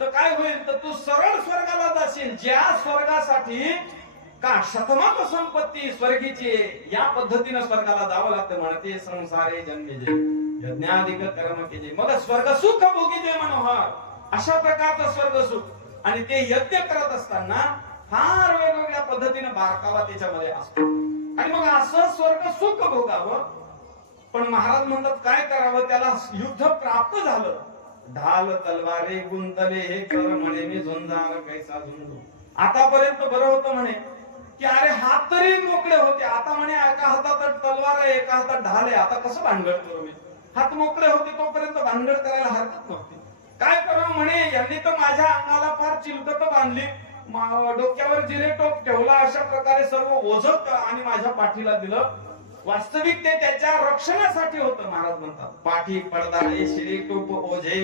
तर काय होईल, तर तू सरळ स्वर्गाला जाशील. ज्या स्वर्गासाठी का शतमात संपत्ती स्वर्गीची, या पद्धतीने स्वर्गाला जावं लागतं. म्हणते संसारे जन्मेजे यज्ञाधिक कर्म केजे मग स्वर्ग सुख भोगीजे मनोहर. अशा प्रकारचं स्वर्ग सुख. आणि ते यज्ञ करत असताना फार वेगवेगळ्या पद्धतीने बारकावा त्याच्यामध्ये असतो. आणि मग असं स्वर्ग सुख भोगावं. पण महाराज म्हणतात काय करावं, त्याला युद्ध प्राप्त झालं. ढाल तलवारे गुंतले हे कर म्हणे मी झुंजार कैसा झुंजू. आतापर्यंत बरं होतं म्हणे की अरे हात तरी मोकळे होते. आता म्हणे एका हातात तलवार आहे, एका हातात ढाल आहे, आता कसं भानगड करू मी. हात मोकळे होते तोपर्यंत भानगड करायला हरकत नव्हती. काय करावं म्हणे, यांनी तर माझ्या अंगाला फार चिलकत बांधली, डोक्यावर जिरे टोप ठेवला, अशा प्रकारे सर्व ओझत आणि माझ्या पाठीला दिलं. वास्तविक ते त्याच्या रक्षणासाठी होतं. महाराज म्हणतात पाठी पडदाळे शिरे टोप ओझे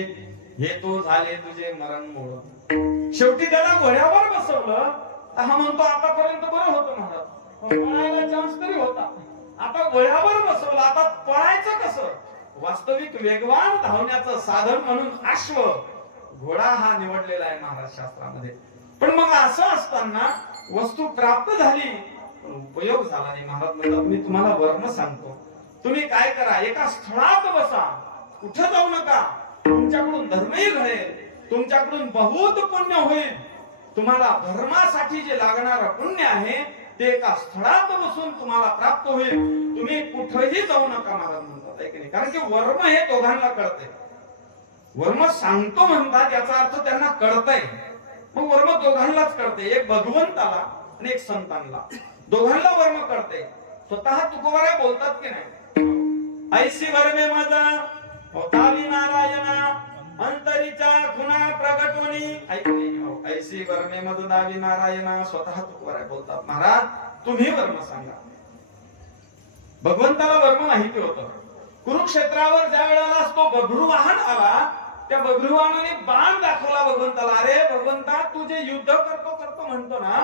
हे तो झाले तुझे मरण मोड. शेवटी त्याला घोड्यावर बसवलं. हा म्हणतो आतापर्यंत बरं होतं महाराज, पळायला चान्स तरी होता. आता घोड्यावर बसवलं, आता पळायचं कसं. वास्तविक वेगवान धावण्याचं साधन म्हणून अश्व घोडा हा निवडलेला आहे महाराज शास्त्रामध्ये. पण मग असं असताना वस्तू प्राप्त झाली पण उपयोग झाला नाही. महाराज म्हणतात मी तुम्हाला वर्ण सांगतो, तुम्ही काय करा, एका स्थळात बसा, कुठं जाऊ नका. तुमच्याकडून धर्मही घडेल, तुमच्याकडून बहुत पुण्य होईल. तुम्हाला धर्मासाठी जे लागणारं पुण्य आहे ते एका स्थळात बसून तुम्हाला प्राप्त होईल. तुम्ही कुठेही जाऊ नका महाराज म्हणतात. आहे की नाही? कारण की वर्म हे दोघांना कळतंय. वर्म सांगतो म्हणतात याचा अर्थ त्यांना कळतंय. मग वर्म दोघांनाच कळते, एक भगवंताला आणि एक संतांना. दोघांना वर्म कळते. स्वतः तुकोबराय बोलतात की नाही, ऐसी वर्मे माझा होतावी नारायणा अंतरीचा खुना प्रगटवणी. ऐकणे ऐसी वर्मे मददावी नारायणा. स्वतः तुकोबराय बोलतात महाराज तुम्ही वर्म सांगा. भगवंताला वर्म माहिती होतं. कुरुक्षेत्रावर ज्या वेळेला तो बभ्रुवाहन आला, त्या बभ्रुवाहनाने बाण दाखवला भगवंताला. अरे भगवंता तू जे युद्ध करतो करतो म्हणतो ना,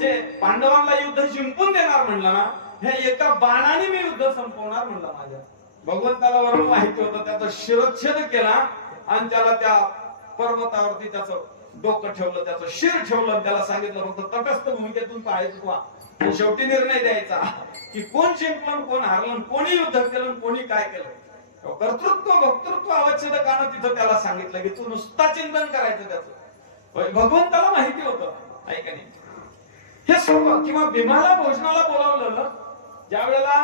जे पांडवांना युद्ध जिंकून देणार म्हणला ना, ह्या एका बाणाने मी युद्ध संपवणार म्हणला माझ्या. भगवंताला वर्म माहिती होतं. त्याचा शिरच्छेद केला आणि त्याला त्या पर्वतावरती त्याचं डोकं ठेवलं, त्याचं शिर ठेवलं. त्याला सांगितलं फक्त तटस्थ भूमिकेतून पाहायचं आणि शेवटी निर्णय द्यायचा की कोण जिंकलं कोण हारलं, कोणी युद्ध केलं कोणी काय केलं. कर्तृत्व भक्तृत्व अवच्छेदकानं तिथं त्याला सांगितलं की तू नुसता चिंतन करायचं त्याचं. भगवंताला माहिती होतं. ऐका नाही, हे सर्व. किंवा भीमाला भोजनाला बोलावलं, ज्या वेळेला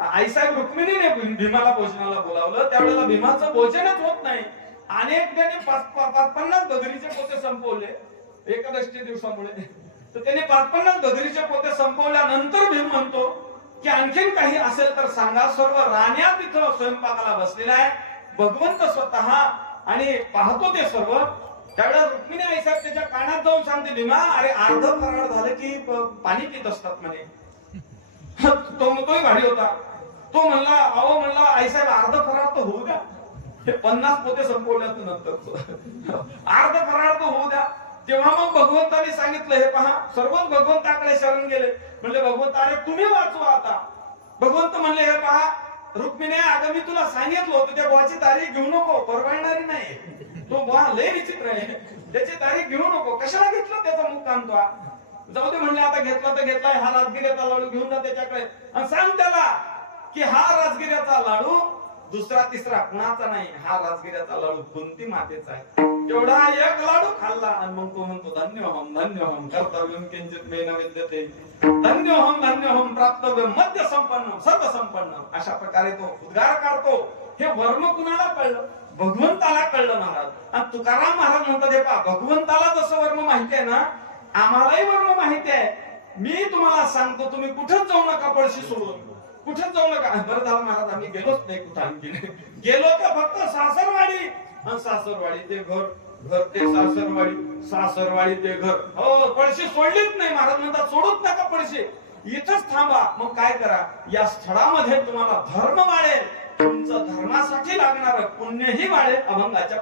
आईसाहेब रुक्मिणीने भीमाला भोजनाला बोलावलं त्यावेळेला भीमाचं भोजनच होत नाही. अनेक त्याने 50 बगरीचे पोते संपवले एकादशी दिवसामुळे. तर त्याने 50 बगरीचे पोते संपवल्यानंतर भीम म्हणतो की आणखीन काही असेल तर सांगा. सर्व राण्या तिथं स्वयंपाकाला बसलेला आहे, भगवंत स्वतः आणि पाहतो ते सर्व. त्यावेळेला रुक्मिणी आईसाहेब त्याच्या कानात जाऊन सांगते, भीमा अरे अर्ध फराळ झालं की पाणी पित असतात म्हणे. तोही भारी होता. तो म्हणला अहो म्हणला आईसाहेब अर्ध फराळ तर होऊ द्या, हे 50 पोते संपवल्यानंतर अर्ध फराळ तर होऊ द्या. तेव्हा मग भगवंताने सांगितलं, हे पहा सर्वच भगवंताकडे शरण गेले. म्हणले भगवंत अरे तुम्ही वाचवा आता. भगवंत म्हणले हे पहा रुक्मिणी, अगं मी तुला सांगितलं होतं त्या बुवाची तारीख घेऊ नको, परवानणारी नाही. तो बुवा लय विचित्र आहे, त्याची तारीख घेऊ नको. कशाला घेतलं त्याचा मुख कांतवा. जाऊ दे म्हणले, आता घेतला तर घेतलाय, हा राजगिऱ्याचा लाडू घेऊन जा त्याच्याकडे आणि सांग त्याला की हा राजगिऱ्याचा लाडू दुसरा तिसरा कुणाचा नाही, हा राजगिऱ्याचा लाडू कुंती मातेचा आहे. तेवढा एक लाडू खाल्ला आणि मग तो म्हणतो धन्य होम कर्तव्यम किंचित मे न विद्यते, धन्य होम प्राप्तव्यम मध्य संपन्न सर्व संपन्न. अशा प्रकारे तो उद्गार काढतो. हे वर्म कुणाला कळलं? भगवंताला कळलं महाराज. आणि तुकाराम महाराज म्हणतात, हे पहा भगवंताला जसं वर्म माहिती आहे ना, आम्हालाही वर्म माहिती आहे. मी तुम्हाला सांगतो, तुम्ही कुठेच जाऊ नका पळशी सोडून, कुठेच जाऊ नका. बरं झालं महाराज आम्ही गेलोच नाही कुठं, आणखी गेलो तर फक्त सासरवाडी, आणि सासरवाडी ते घर, घर ते सासरवाडी, सासरवाडी ते घर. हो, पळशी सोडलीच नाही. महाराज म्हणतात सोडूच नका पळशी, इथंच थांबा. मग काय करा, या स्थळामध्ये तुम्हाला धर्म वाढेल, तुमचं धर्मासाठी लागणार पुण्यही वाढेल. अभंगाच्या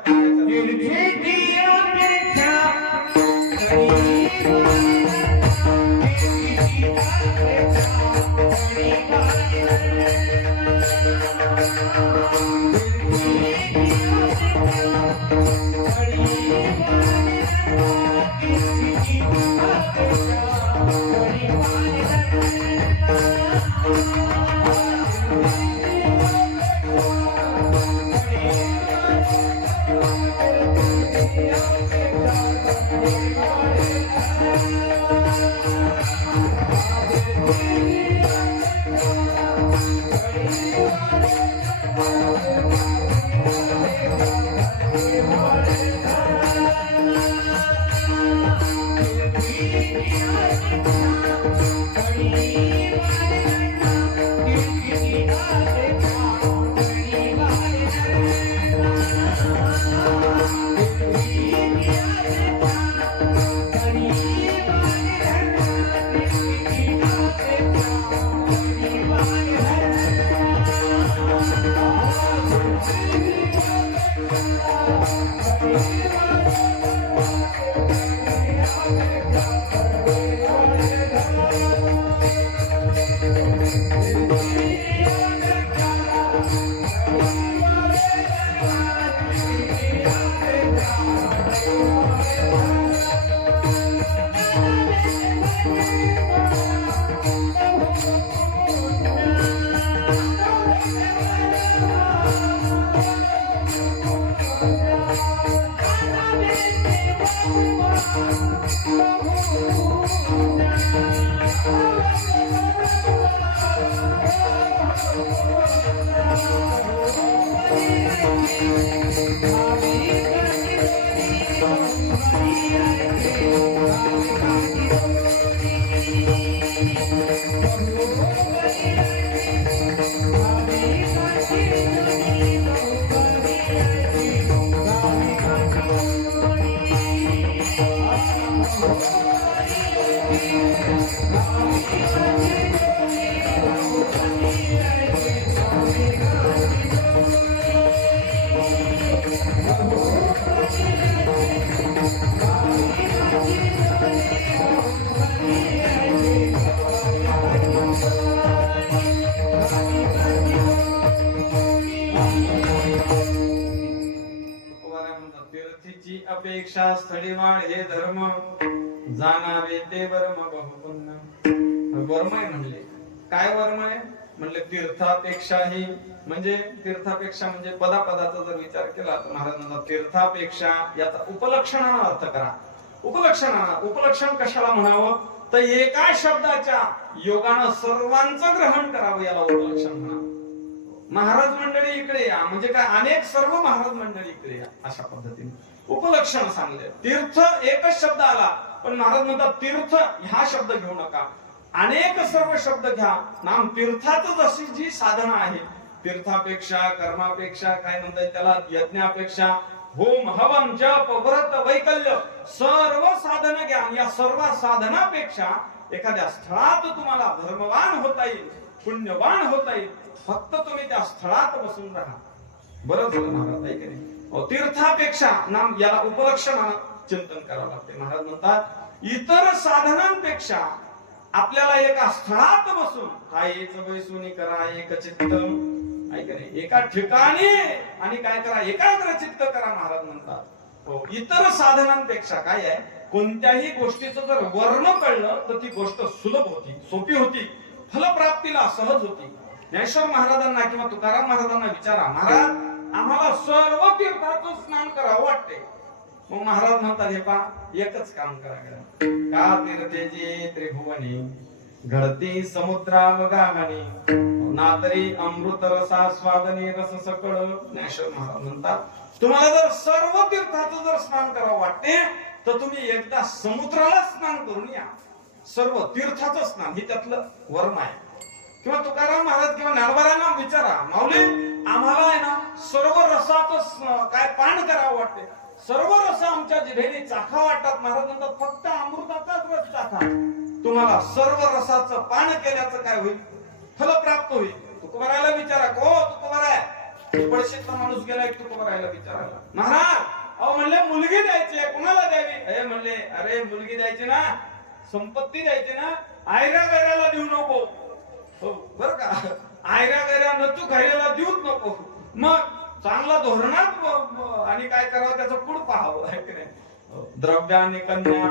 अपेक्षा स्थळी वाढ हे धर्म जाणावे ते वर्म बहुपुण्य. वर्म आहे म्हणले काय वर्म आहे म्हणले तीर्थापेक्षाही, म्हणजे तीर्थापेक्षा म्हणजे पदापदाचा जर विचार केला तर महाराज म्हणतात तीर्थापेक्षा याचा उपलक्षणाने अर्थ करा. उपलक्षण कशाला म्हणावं तर एका शब्दाच्या योगानं सर्वांचं ग्रहण करावं, याला उपलक्षण म्हणावं. महाराज मंडळी इकडे या म्हणजे काय, अनेक सर्व महाराज मंडळी इकडे या, अशा पद्धतीने उपलक्षण सांगले. तीर्थ एकच शब्द आला पण महाराज म्हणतात तीर्थ ह्या शब्द घेऊ नका, अनेक सर्व शब्द घ्या. नाम तीर्थाच जशी जी साधना आहे, तीर्थापेक्षा कर्मापेक्षा काय म्हणतात त्याला, यज्ञापेक्षा, होम हवन जप व्रत वैकल्य सर्व साधना घ्या. या सर्व साधनापेक्षा एखाद्या स्थळात तुम्हाला धर्मवान होता येईल, पुण्यवान होता येईल, फक्त तुम्ही त्या स्थळात बसून राहा. बरं झालं महाराज ऐकले. तीर्थापेक्षा नाम याला उपलक्षण चिंतन करावं लागते. महाराज म्हणतात इतर साधनांपेक्षा आपल्याला एका स्थळात बसून हा एक बैसूनी करा एक चित्त ऐका नाही एका ठिकाणी आणि काय करा एकाग्र चित्त करा. महाराज म्हणतात हो इतर साधनांपेक्षा काय आहे कोणत्याही गोष्टीचं जर वर्ण कळलं तर ती गोष्ट सुलभ होती सोपी होती फलप्राप्तीला सहज होती. ज्ञानेश्वर महाराजांना किंवा तुकाराम महाराजांना विचारा महाराज आम्हाला सर्व तीर्थाचं स्नान करावं वाटते. मग महाराज म्हणतात हे पा एकच काम करा का तीर्थेची त्रिभुवनी घडती समुद्रावगागणी ना तरी अमृत रसा स्वादनी रस सकळ. ज्ञानेश्वर महाराज म्हणतात तुम्हाला जर सर्व तीर्थाचं जर स्नान करावं वाटते तर तुम्ही एकदा समुद्राला स्नान करून या. सर्व तीर्थाचं स्नान हे त्यातलं वर्म आहे. किंवा तुकाराम महाराज किंवा ज्ञानोबांना विचारा माऊली आम्हाला आहे ना सर्व रसाचं काय पान करावं वाटते सर्व रस आमच्या जिभेने चाखा वाटतात. महाराज म्हणतात फक्त अमृताचाच रस चाखा तुम्हाला सर्व रसाचं पान केल्याचं काय होईल फलप्राप्त होईल. तुकोबारायला विचारा को तुकोबाराय पडशीतला माणूस गेला तुकोबारायला विचारायला महाराज अहो म्हणले मुलगी द्यायची कुणाला द्यावी म्हणले अरे मुलगी द्यायची ना संपत्ती द्यायची ना आयऱ्या गैऱ्याला देऊ नको हो बर का आयऱ्या गैऱ्या नतू खायला देऊच नको. मग चांगला धोरणात आणि काय करावं त्याचं पुढ पाहावं आहे की नाही. द्रव्य आणि कन्या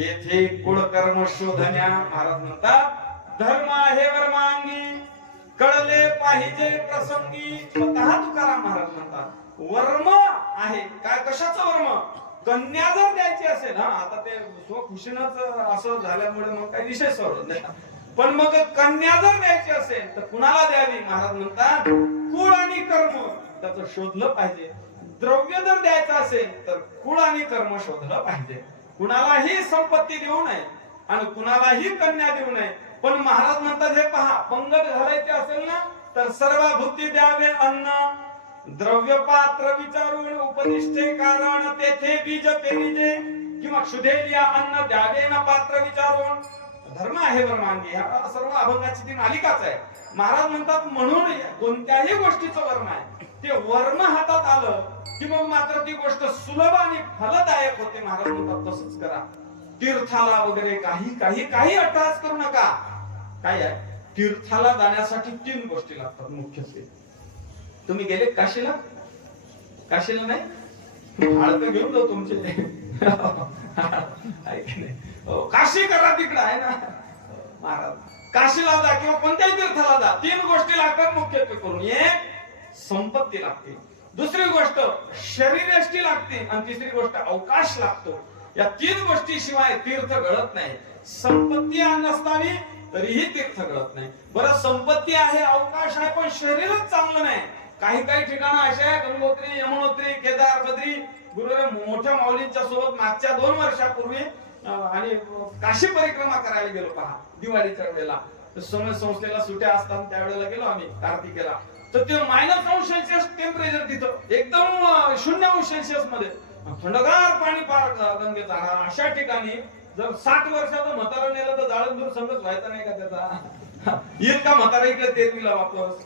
येथे कुळ कर्म शोधन्या. महाराज म्हणतात धर्म आहे वर्मांगी कळले पाहिजे प्रसंगी. स्वतः तुकाराम महाराज म्हणतात वर्म आहे काय कशाचं वर्म कन्या जर द्यायची असेल हा आता ते स्वखुशीनच असं झाल्यामुळे मग काही विषय सोडत नाही पण मग कन्या जर द्यायची असेल तर कुणाला द्यावी. महाराज म्हणतात कुळ आणि कर्म त्याचं शोधलं पाहिजे. द्रव्य जर द्यायचं असेल तर कुळ आणि कर्म शोधलं पाहिजे. कुणालाही संपत्ती देऊ नये आणि कुणालाही कन्या देऊ नये. पण महाराज म्हणतात हे पहा पंगत घालायचे असेल ना तर सर्व भुक्ती द्यावे अन्न द्रव्य पात्र विचारून उपदिष्टे कारण तेथे बीज पेरिजे किंवा क्षुधेलिया अन्न द्यावे ना पात्र विचारून. धर्म आहे वर्मांगी हा सर्व अभंगाची ती मालिकाच आहे. महाराज म्हणतात म्हणून कोणत्याही गोष्टीचं वर्म आहे ते वर्म हातात आलं की मग मात्र ती गोष्ट सुलभ आणि फलदायक होते. महाराज म्हणतात तसंच करा. तीर्थाला वगैरे काही अट्टहास करू नका. काय आहे तीर्थाला जाण्यासाठी 3 गोष्टी लागतात मुख्यत्वे. तुम्ही गेले काशीला नाही हाडकं घेऊन जाऊ तुमचे काशी करा तिकडे आहे ना. महाराज काशीला जा किंवा कोणत्याही तीर्थाला जा 3 गोष्टी लागतात मुख्यत्वे करून. एक संपत्ती लागते दुसरी गोष्ट शरीरयष्टी लागते आणि तिसरी गोष्ट अवकाश लागतो. या 3 गोष्टी शिवाय तीर्थ घडत नाही. संपत्ती नसताना तरीही तीर्थ घडत नाही. बरं संपत्ती आहे अवकाश आहे पण शरीरच चांगलं नाही. काही ठिकाणं अशा आहे गंगोत्री यमुनोत्री केदार बद्री गुरुदेव मोठ्या माऊलींच्या सोबत मागच्या 2 वर्षापूर्वी आणि काशी परिक्रमा करायला गेलो पहा दिवाळीच्या वेळेला. समय संस्थेला सुट्या असतात त्यावेळेला गेलो आम्ही कार्तिकेला. तर ते -2°C टेम्परेचर तिथं एकदम 0°C मध्ये थंडगार पाणी पार गंगेचा. अशा ठिकाणी जर 60 वर्षाचं म्हातारा नेलं तर जाळंदूर संघच व्हायचा नाही का त्याचा. येईल का म्हातारा इकडे तेरवीला वापस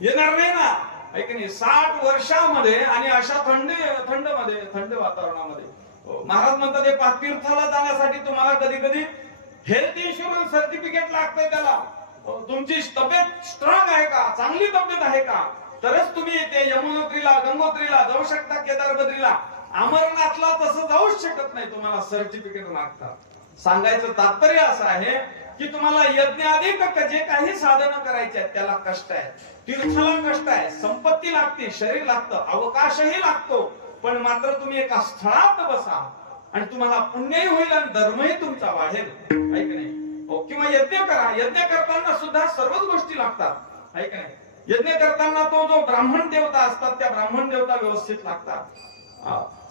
येणार नाही ना ऐक नाही. 60 वर्षामध्ये आणि अशा थंड वातावरणामध्ये महाराज म्हणतात हे तीर्थाला जाण्यासाठी तुम्हाला कधी हेल्थ इन्शुरन्स सर्टिफिकेट लागतंय. त्याला तुमची तब्येत स्ट्रॉंग आहे का चांगली तब्येत आहे का तरच तुम्ही ते यमुनोत्रीला गंगोत्रीला जाऊ शकता. केदार बद्रीला अमरनाथला तसं जाऊच शकत नाही. तुम्हाला सर्टिफिकेट मागतात. सांगायचं तात्पर्य असं आहे की तुम्हाला यज्ञ अधिक जे काही साधन करायचे आहेत त्याला कष्ट आहे. तीर्थाला कष्ट आहे संपत्ती लागते शरीर लागतं अवकाशही लागतो. पण मात्र तुम्ही एका स्थळात बसा आणि तुम्हाला पुण्यही होईल आणि धर्मही तुमचा वाढेल ऐक नाही. किंवा यज्ञ करा. यज्ञ करताना सुद्धा सर्वच गोष्टी लागतात ऐक नाही. यज्ञ करताना तो जो ब्राह्मण देवता असतात त्या ब्राह्मण देवता व्यवस्थित लागतात.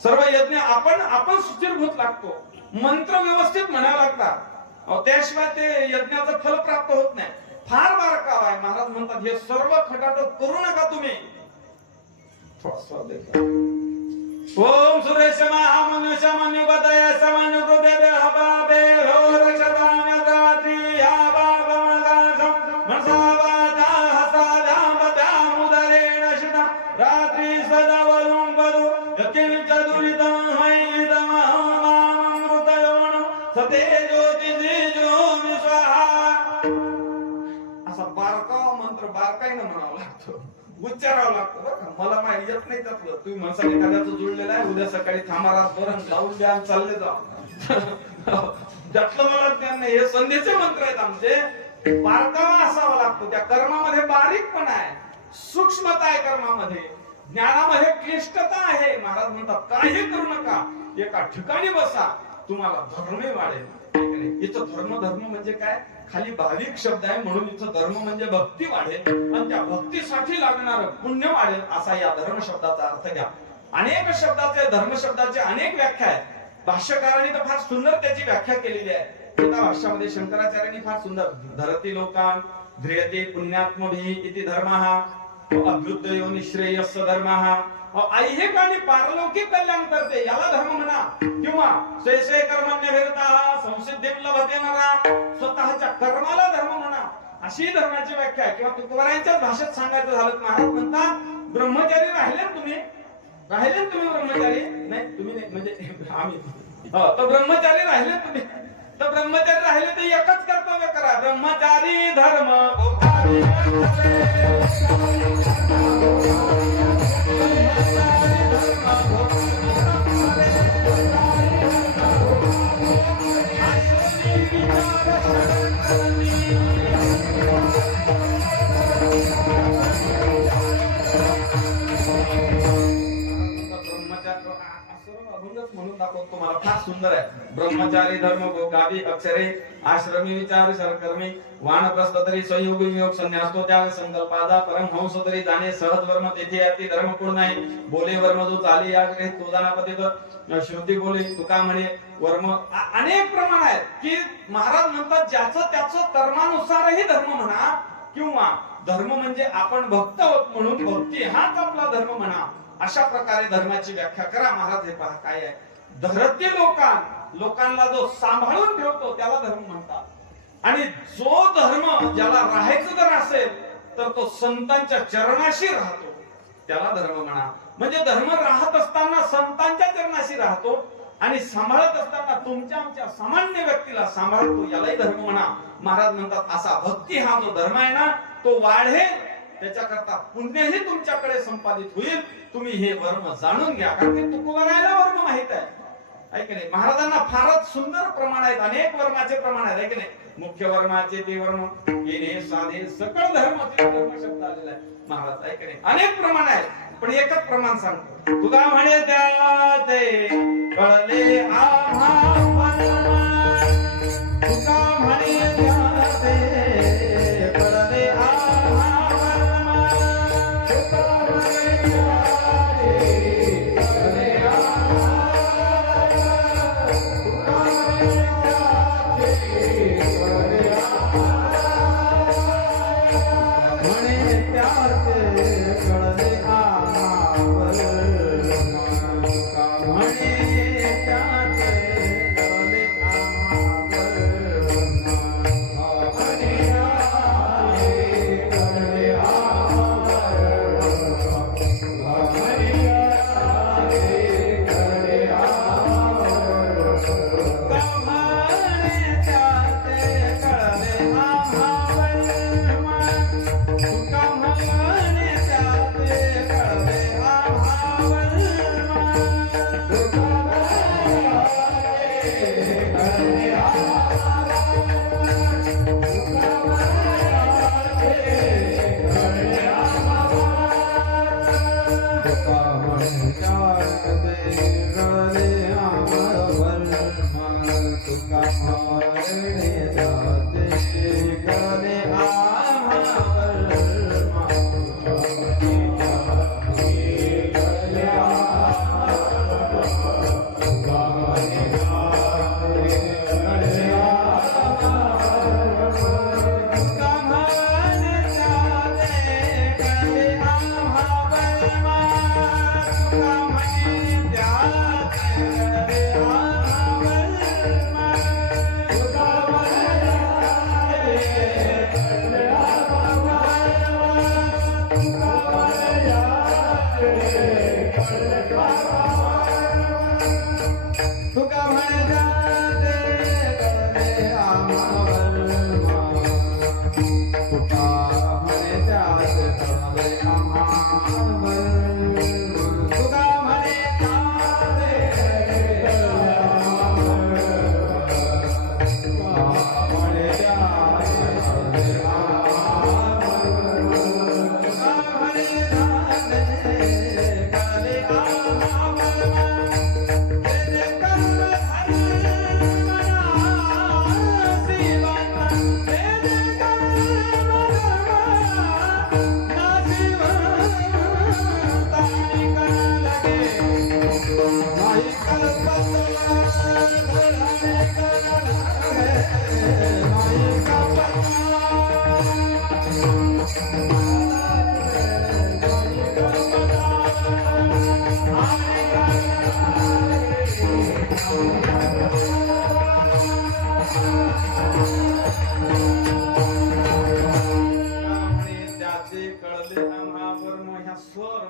सर्व यज्ञ आपण सुचिरभूत लागतो. मंत्र व्यवस्थित म्हणावे लागतात. त्याशिवाय ते यज्ञाचं फल प्राप्त होत नाही. फार बारकाव आहे. महाराज म्हणतात हे सर्व खटाट करू नका तुम्ही. ओम सुरेश महामन्यु शमन्यु बदय समन्यु हृदय हबाबे घोर शबान्य रात्रि या बाबमगासम मनसावादा हसादा बदा मुदरेण शिता रात्रि सदा वलुं बरु यकिन चदुरितं हैदं उच्चारावं लागतं बरं का. मला माहिती येत नाही त्यातलं. तुम्ही म्हणसाल एखाद्याचं जुळलेलं आहे, उद्या सकाळी थांबा रातभर जाऊन द्या आणि चालले जा. त्यातलं मला ज्ञान नाही. हे संधीचे मंत्र आहेत आमचे. बारकावा असावा लागतो. त्या कर्मामध्ये बारीकपणा आहे, सूक्ष्मता आहे कर्मामध्ये, ज्ञानामध्ये क्लिष्टता आहे. महाराज म्हणतात काही करू नका, एका ठिकाणी बसा, तुम्हाला धर्मही वाढेल. इथं धर्म म्हणजे काय? खाली भाविक शब्द आहे म्हणून इथं धर्म म्हणजे भक्ती वाढेल आणि त्या भक्तीसाठी लागणार पुण्य वाढेल असा या धर्म शब्दाचा अर्थ घ्या. अनेक शब्दाचे, धर्म शब्दाचे अनेक व्याख्या आहेत. भाष्यकारांनी तर फार सुंदर त्याची व्याख्या केलेली आहे. गीता भाष्यामध्ये शंकराचार्यांनी फार सुंदर, धरती लोकान ध्रियते पुण्यात्मभिः इति धर्मः अभ्युदय निश्रेयस्स धर्मः. ऐहिक आणि पारलौकिक कल्याण करते याला धर्म म्हणा, किंवा शैशे कर्मण्य विरतः संसिद्धिं लभते नरः, स्वतःच्या कर्माला धर्म म्हणा, अशी धर्माची व्याख्या आहे. किंवा तुकोबारायांच्याच भाषेत सांगायचं झालं, महाराज म्हणतात ब्रह्मचारी राहिले तुम्ही ब्रह्मचारी नाही, तुम्ही नाही म्हणजे आम्ही, तर ब्रह्मचारी राहिले तुम्ही, तर ब्रह्मचारी राहिले तर एकच कर्तव्य करा, ब्रह्मचारी धर्म म्हणून दाखवतो तुम्हाला. फार सुंदर आहे. ब्रह्मचारी धर्म गावी अक्षरे आश्रमी विचार शरकर्मी वानप्रस्थ तरी संयोग वियोग संन्यासतो त्याग संकल्पादा परमहंस तरी जाणे सहज वर्म तेथे अति धर्म कुळ नाही. बोले वर्म जो चाली या ग्रहित तो जाना पतित श्रुती बोले तुका म्हणे वर्म. अनेक प्रमाण आहेत की महाराज म्हणतात ज्याचं त्याचं कर्मानुसारही धर्म म्हणा, किंवा धर्म म्हणजे आपण भक्त आहोत म्हणून भक्ती हाच आपला धर्म म्हणा. अशा प्रकारे धर्माची व्याख्या करा. महाराज हे पहा काय आहे. धरती लोकांना जो सांभाळून ठेवतो त्याला धर्म म्हणतात. आणि जो धर्म ज्याला राहायचं जर असेल तर तो संतांच्या चरणाशी राहतो त्याला धर्म म्हणा. म्हणजे धर्म राहत असताना संतांच्या चरणाशी राहतो आणि सांभाळत असताना तुमच्या आमच्या सामान्य व्यक्तीला सांभाळतो यालाही धर्म म्हणा. महाराज म्हणतात असा भक्ती हा जो धर्म आहे ना तो वाढेल, त्याच्याकरता पुण्यही तुमच्याकडे संपादित होईल. तुम्ही हे वर्म जाणून घ्या, कारण की तुकोबारायला वर्म माहित आहे. ऐक नाही, महाराजांना फारच सुंदर प्रमाण आहेत, अनेक वर्माचे प्रमाण आहेत. ऐक नाही, मुख्य वर्माचे ते वर्म येणे साधे सकळ धर्म शब्द आलेला आहे. महाराज ऐक नाही, अनेक प्रमाण आहेत पण एकच प्रमाण सांगतो. तुका म्हणे त्या ते कळले आम्हा तुका म्हणे त्या ते कळले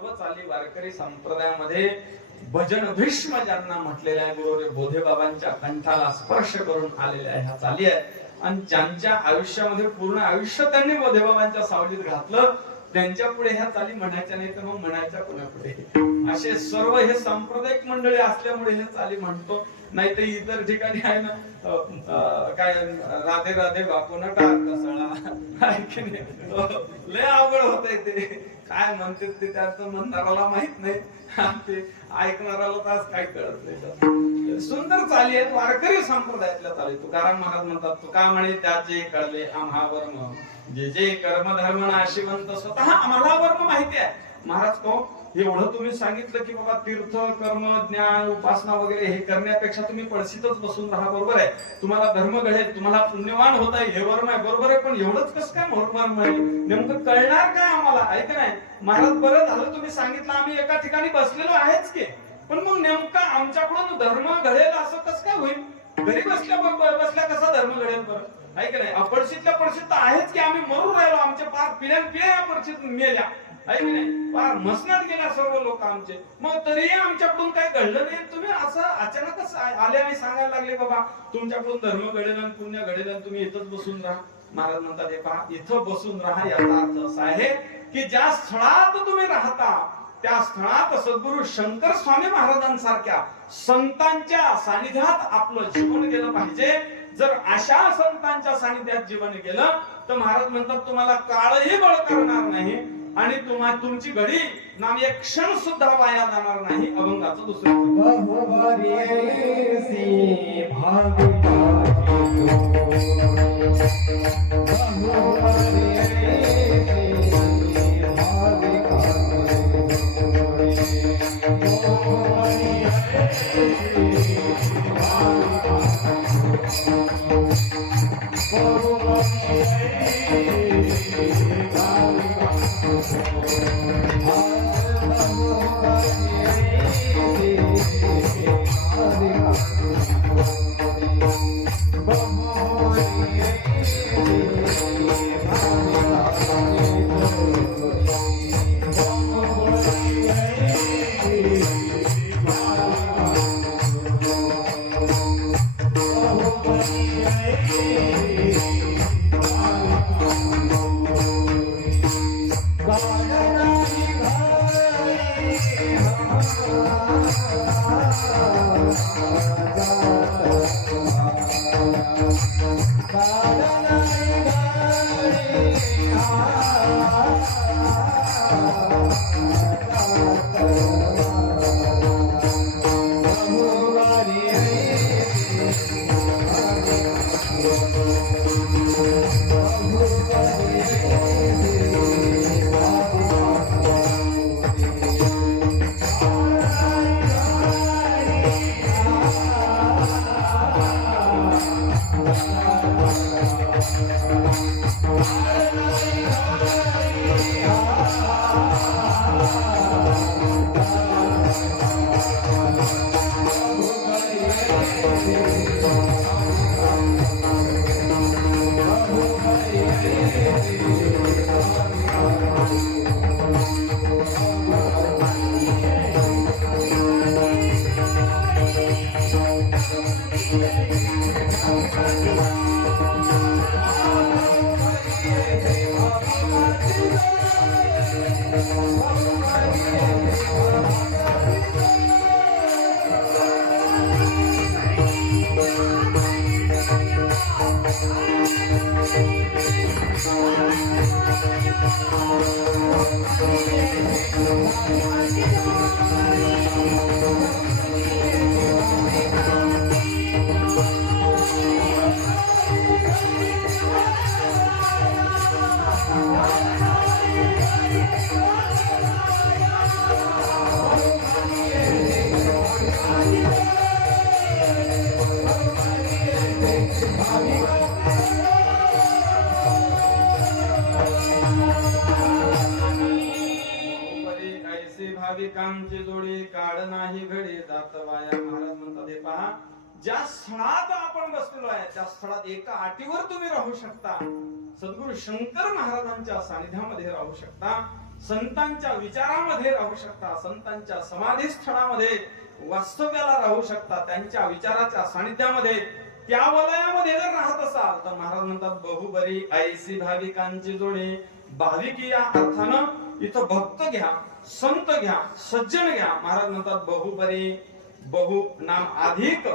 सर्व चाली वारकरी संप्रदायामध्ये भजन भीष्म ज्यांना म्हटलेल्या आहे, गुरुदेव बोधे बाबांच्या कंठाला स्पर्श करून आलेल्या ह्या चाली आहेत. आणि ज्यांच्या आयुष्यामध्ये पूर्ण आयुष्य त्यांनी बोधे बाबांच्या सावलीत घातलं, त्यांच्या पुढे ह्या चाली म्हणायच्या नाही तर मग म्हणायच्या पुढे असे सर्व हे सांप्रदायिक मंडळी असल्यामुळे हे चाली म्हणतो. नाही तर इतर ठिकाणी आहे ना काय राधे राधे बापून टाकसळा लय अवघड होतंय ते. काय म्हणते ते त्याचं म्हणणाराला माहित नाही, ते ऐकणाराला तर काय कळत नाही. सुंदर चाली आहेत वारकरी संप्रदायातल्या चाली. तुकाराम महाराज म्हणतात, तुका म्हणे त्याचे कळले आम्हा वर्म, जे जे कर्म धर्म नाशिवंत. स्वतः आम्हाला वर्म माहिती आहे. महाराज को एवढं तुम्ही सांगितलं की बाबा तीर्थ कर्म ज्ञान उपासना वगैरे हे करण्यापेक्षा तुम्ही पळशीतच बसून राहा, बरोबर आहे. तुम्हाला धर्म घडेल, तुम्हाला पुण्यवान होत आहे, हे वर्म आहे, बरोबर आहे. पण एवढंच कसं काय वर्म आहे, नेमकं कळणार काय आम्हाला, ऐक नाही. महाराज बरं झालं तुम्ही सांगितलं, आम्ही एका ठिकाणी बसलेलो आहेच की, पण मग नेमका आमच्याकडून धर्म घडेल असं कसं काय होईल. घरी बसल्या बसल्या कसा धर्म घडेल बरं, ऐक नाही. अपडशीतल्या पडशीत तर आहेच की, आम्ही मरून राहिलो, आमच्या पार पिढ्या पडशीत मेल्या, ऐक नाही. फार मसनात गेल्या सर्व लोक आमचे, मग तरीही आमच्याकडून काही घडलं नाही. तुम्ही असं अचानकच आले आणि सांगायला लागले बाबा तुमच्याकडून धर्म घडेल आणि पुण्य घडेल आणि तुम्ही इथंच बसून राहा. महाराज म्हणतात, हे पहा, इथं बसून राहा याचा अर्थ असा आहे की ज्या स्थळात तुम्ही राहता त्या स्थळात सद्गुरु शंकर स्वामी महाराजांसारख्या संतांच्या सानिध्यात आपलं जीवन गेलं पाहिजे. जर अशा संतांच्या सानिध्यात जीवन गेलं तर महाराज म्हणतात तुम्हाला काळही बळ करणार नाही आणि तुमची घडी नाम एक क्षण सुद्धा वाया जाणार नाही. अभंगाचं दुसरं भाविकांची जोडी काढ नाही घडी जात वाया. महाराज म्हणतात, हे पहा, ज्या स्थळात आपण बसलेलो आहे त्या स्थळात एका अटीवर तुम्ही राहू शकता. सद्गुरु शंकर महाराजांच्या सानिध्यामध्ये राहू शकता. संतांच्या विचारामध्ये राहू शकता, संतांच्या समाधी स्थळामध्ये वास्तव्याला राहू शकता, त्यांच्या विचाराच्या सानिध्यामध्ये त्या वलयामध्ये जर राहत असाल तर महाराज म्हणतात बहुबरी ऐसी भाविकांची जोडी. भाविक या अर्थानं इथं भक्त घ्या, संत घ्या, सज्जन घ्या. महाराज म्हणतात बहुबरी, बहु नाम अधिक,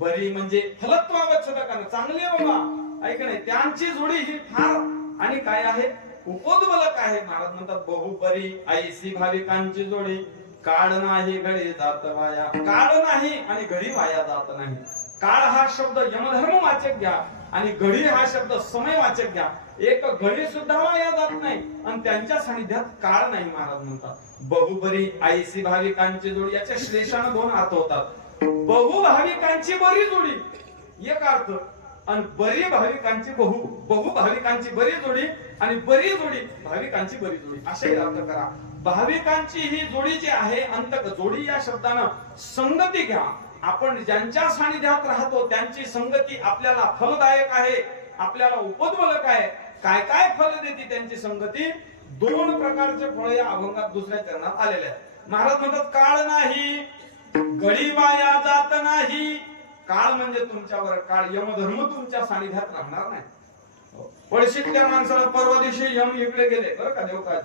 बरी म्हणजे फलत्वावच्छेदकाने चांगले बाबा ऐक नाही, त्यांची जोडी ही फार आणि काय आहे उपोद्बलक आहे. महाराज म्हणतात बहुबरी ऐसी भाविकांची जोडी. काळ नाही घडी जात वाया, काळ नाही आणि घडी वाया जात नाही. काळ हा शब्द यमधर्म वाचक घ्या आणि घडी हा शब्द समय वाचक घ्या. एक घडी सुद्धा वाया जात नाही आणि त्यांच्या सानिध्यात काळ नाही. महाराज म्हणतात बहुबरी ऐसी भाविकांची जोडी. याच्या श्लेषाने दोन अर्थ होतात. बहु भाविकांची बरी जोडी एक अर्थ आणि बरी भाविकांची बहु भाविकांची बरी जोडी आणि बरी जोडी भाविकांची बरी जोडी असे अर्थ करा. भाविकांची ही जोडी जी आहे अंतक जोडी या शब्दानं संगती घ्या. आपण ज्यांच्या सानिध्यात राहतो त्यांची संगती आपल्याला फलदायक आहे, आपल्याला उपद्बलक आहे. काय काय फल देते त्यांची संगती? दोन प्रकारचे फळ या अभंगात दुसऱ्या चरणात आलेले आहेत. महाराज म्हणतात काळ नाही घडी वाया जात नाही. काळ म्हणजे तुमच्यावर काळ यमधर्म तुमच्या सानिध्यात राहणार नाही. पळशीतल्या माणसाला परवा दिवशी यम इकडे गेले बरं का देवकाज,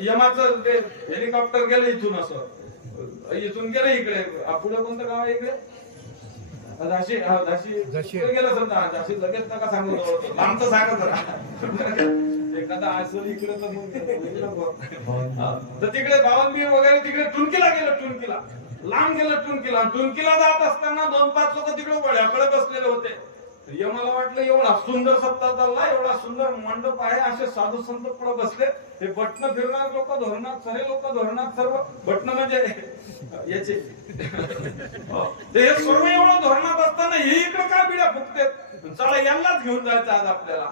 यमाचं ते हेलिकॉप्टर गेलं इथून असं इथून गेलं इकडे. पुढे कोणतं गाव आहे इकडे? झाशी गेलं समजा. झाशी लगेच नका सांगू, लांबचं सांगा जरा. एखादा असं इकडे तर तिकडे बावनबीर वगैरे तिकडे टुनकीला गेलं, टुनकीला लांब गेलं. टुनकीला जात असताना 2-5 लोक तिकडे वड्याकडे बसलेले होते. यमाला वाटलं एवढा सुंदर सप्ताह चालला, एवढा सुंदर मंडप आहे, असे साधू संत पुढे बसले. हे बटन फिरणार लोक धोरणात, सरे लोक धोरणात, सर्व बटन म्हणजे याचे ते हे सर्व एवढं धोरणात असताना हे इकडे काय बिड्या फुकते. चला यांनाच घेऊन जायचं आज आपल्याला.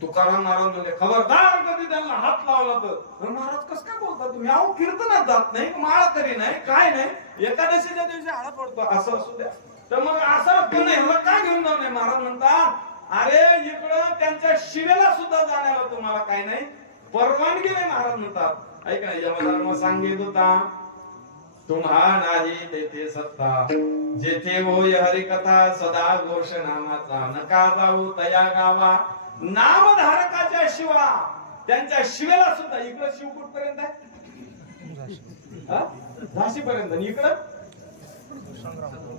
तुकाराम महाराज म्हणजे खबरदार कधी त्यांना हात लावला तर महाराज कसं काय बोलता तुम्ही? अहो कीर्तनात जात नाही, माळ तरी नाही, काय नाही, एकादशीच्या दिवशी हात पडतो असं असू द्या. तर मग असं असतं नाही, ह्याला का घेऊन जाऊ नये? महाराज म्हणतात अरे इकडं त्यांच्या शिवेला सुद्धा जाण्याला तुम्हाला काय नाही, परवानगी नाही. महाराज म्हणतात ऐक ना, यमधर्म सांगित होता तुम्हा नाही तेथे सत्ता, जेथे होय हरिकथा सदा घोष नामाचा, नका जाऊ तया गावा. नामधारकाच्या शिवा त्यांच्या शिवेला सुद्धा इकडं शिव कुठपर्यंत आहे? झाशी पर्यंत. इकडं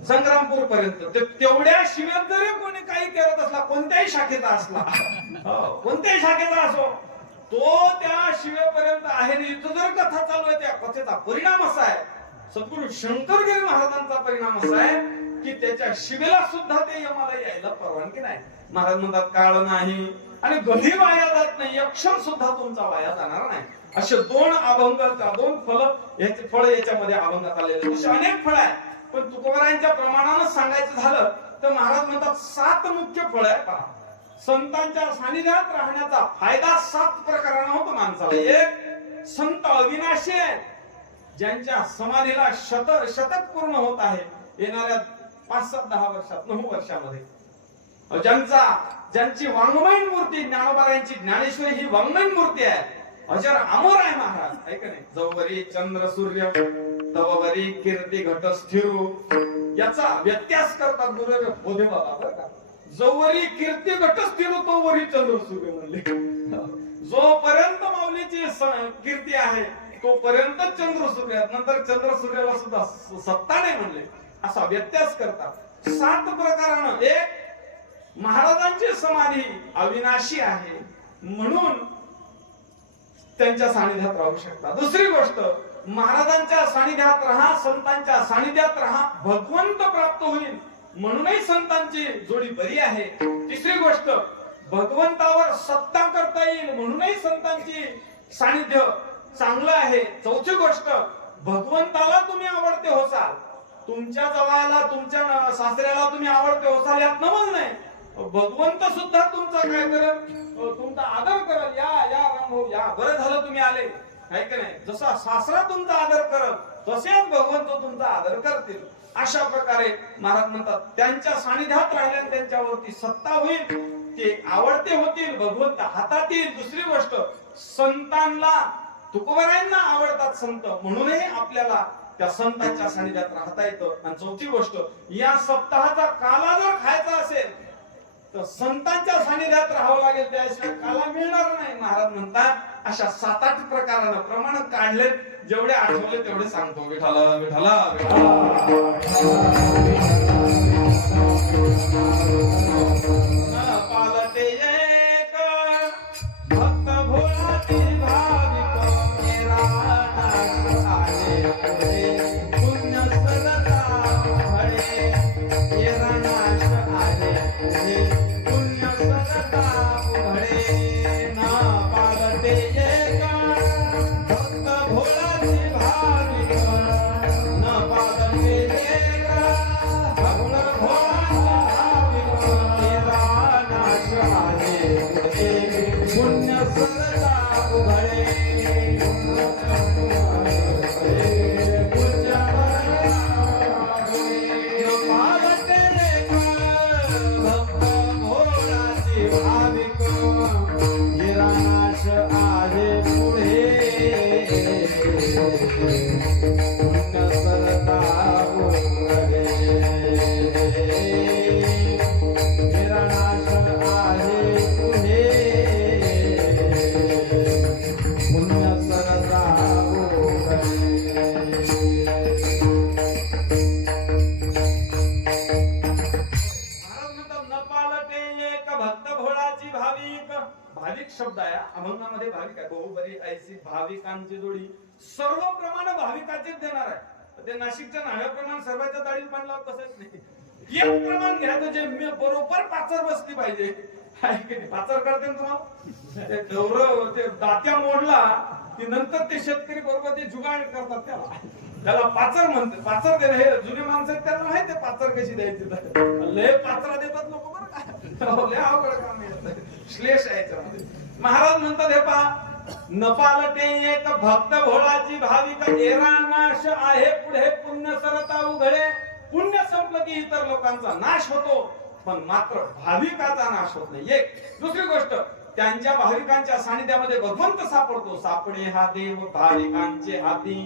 संग्रामपूर पर्यंत. तेवढ्या शिवेत जरी कोणी काही करत असला, कोणत्याही शाखेचा असला, कोणत्याही शाखेचा असो, तो त्या शिवेपर्यंत आहे. इथं जर कथा चालू आहे, त्या कथेचा परिणाम असा आहे, सद्गुरु शंकरगिरी महाराजांचा परिणाम असा आहे की त्याच्या शिवेला सुद्धा ते यमाला यायला परवानगी नाही. महाराज म्हणतात काळ नाही आणि घडी वाया जात नाही, एक क्षण सुद्धा तुमचा वाया जाणार नाही. असे दोन अभंगाचा दोन फळ याच्यामध्ये अभंगात आलेले. असे अनेक फळ आहेत, पण तुकोबारायांच्या प्रमाणानं सांगायचं झालं तर महाराज म्हणतात 7 मुख्य फळ आहे. पहा, संतांच्या सानिध्यात राहण्याचा फायदा 7 प्रकारानं होतो माणसाला. एक, संत अविनाशी आहे, ज्यांच्या समाधीला शतक पूर्ण होत आहे येणाऱ्या 5-10 वर्षात, 9 वर्षामध्ये. ज्यांची वाङ्मयीन मूर्ती, ज्ञानोबारायांची ज्ञानेश्वरी ही वाङ्मयीन मूर्ती आहे, अजर अमर आहे महाराज. ऐक नाही, जवरी चंद्र सूर्य तवरी कीर्ती घट स्थिरू. याचा व्यत्यास करतात गुरु बोधे बाबा बरं का. जवरी कीर्ती घट स्थिरू तोवरी चंद्र सूर्य म्हणले. जोपर्यंत माऊलीची कीर्ती आहे तोपर्यंत चंद्र सूर्य, नंतर चंद्र सूर्याला सुद्धा सत्ता नाही म्हणले. असा व्यत्यास करतात 7 प्रकारानं. एक, महाराजांची समाधी अविनाशी आहे म्हणून त्यांच्या सानिध्यात राहू शकता. दुसरी गोष्ट, महाराजांच्या सानिध्यात राहा, संतांच्या सानिध्यात राहा, भगवंत प्राप्त होईल म्हणूनही संतांची जोडी बरी आहे. तिसरी गोष्ट, भगवंतावर सत्ता करता येईल म्हणूनही संतांची सानिध्य चांगलं आहे. चौथी गोष्ट, भगवंताला तुम्ही आवडते होसाल, तुमच्या जवळला तुमच्या सासऱ्याला तुम्ही आवडते होसाल यात नमन नाही. भगवंत सुद्धा तुमचा काय करेल, तुमचा आदर करेल. या रामभाऊ या, बरं झालं तुम्ही आले, आहे की नाही. जसा सासरा तुमचा आदर करेल तसेच भगवंत तुमचा आदर करतील. अशा प्रकारे महाराज म्हणतात त्यांच्या सानिध्यात राहिल्याने त्यांच्यावरती सत्ता होईल, ते आवडते होतील, भगवंत हातात येईल. दुसरी गोष्ट, संतांना तुकोबारायांना आवडतात संत, म्हणूनही आपल्याला त्या संतांच्या सानिध्यात राहता येतं. आणि चौथी गोष्ट, या सप्ताहाचा काला जर खायचा असेल तर संतांच्या सानिध्यात राहावं लागेल, त्याशिवाय काला मिळणार नाही. महाराज म्हणतात अशा 7-8 प्रकारानं प्रमाण काढले, जेवढे आठवले तेवढे सांगतो. विठाला विठाला पालते एक भक्त भोळाची भाविक मेरा नाश आले पुढे पुण्य सदता भळे मेरा नाश आले पुढे पुण्य सदता भळे ना पालते एक भक्त भोळाची भाविक न पालते एक भक्त भोळाची भाविक मेरा नाश आले पुढे पुण्य सदता उभळे भाविक शब्द आहे. अभंगामध्ये भाविक आहे, बहुबरी ऐसी भाविकांची जोडी. सर्व प्रमाण भाविकाचेच देणार आहे. ते नाशिकच्या नाव्याप्रमाणे सर्वांच्या दाढीत बांधला तसंच नाही. एक प्रमाण घ्यायचं जे बरोबर पाचर बसली पाहिजे. पाचर करते ना तुम्हाला, ते गौरव ते दात्या मोडला की नंतर ते शेतकरी बरोबर ते जुगाड करतात, त्याला पाचर म्हणते. पाचर देणं हे जुने माणसं आहेत, त्यांना माहिती आहे पाचर कशी द्यायची. लय पाचरा देतात लोक बरं का, लय अवघड काम आहे, श्लेष आहे याच्यामध्ये. महाराज म्हणतात हे पहा, नपालते एक भक्त भोळाची भाविक एरा नाश आहे पुढे पुण्य सरता उघडे. पुण्य संपलं की इतर लोकांचा नाश होतो, पण मात्र भाविकाचा नाश होत नाही. एक दुसरी गोष्ट, त्यांच्या भाविकांच्या सानिध्यामध्ये भगवंत सापडतो. सापडे हा देव भाविकांचे हाती,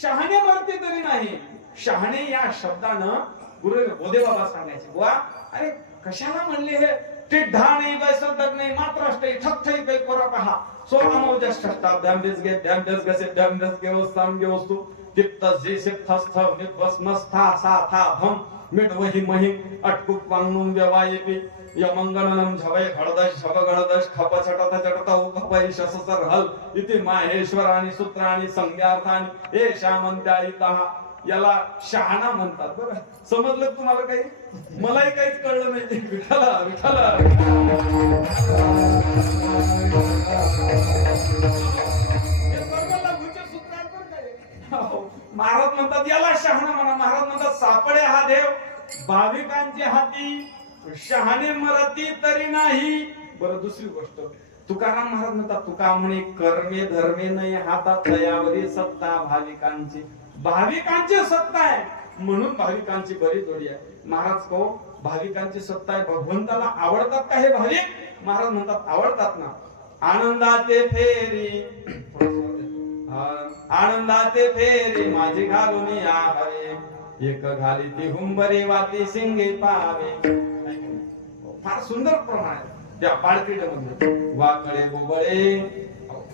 शहाणे मरते तरी नाही. शहाणे या शब्दानं गुरु बोधे बाबा सांगायचे, बुवा अरे कशाला म्हणले हे, टिढा नाही बैसदक नाही मात्र असते ठकठई काही कोरा पहा सो अमोजस ठष्टा डॅम्बेस गे डॅम्बेस गसे डॅम्बेस गे वस्ताम गे वस्तू तिप्त जे सिप्थस्थ मित्वस्मस्था सा था भम मिट वही महिम अटकुक वांगनुम व्यवायेपी यमंगलनम झवय घडदश झव घडदश खप छटत छटत उपपै शससर हल इति माहेश्वरानी सूत्रानी संज्ञार्थानी हे शामंत्यायितः. याला शहाणा म्हणतात. बरं समजलं तुम्हाला काही? मलाही काहीच कळलं नाही. विठाला विठाला महाराज म्हणतात याला शहाणा म्हणा. महाराज म्हणतात सापडे हा देव भाविकांचे हाती, शहाणे मरती तरी नाही. बरं दुसरी गोष्ट, तुकाराम महाराज म्हणतात, तुका म्हणे कर्मे धर्मे नाही हातात दयावरी सत्ता भाविकांची. भाविकांची सत्ता आहे म्हणून भाविकांची बरी जोडी आहे. महाराज को भाविकांची सत्ता आहे, भगवंताला आवडतात का हे भाविक? महाराज म्हणतात आवडतात ना. आनंदाचे फेरी आनंदाचे फेरी माझी घालून या हवे, एक घाली ती हुंबरे वाती शिंगे पावे. फार सुंदर प्रमाण आहे त्या पाळकीडमध्ये. वाकडे बोबळे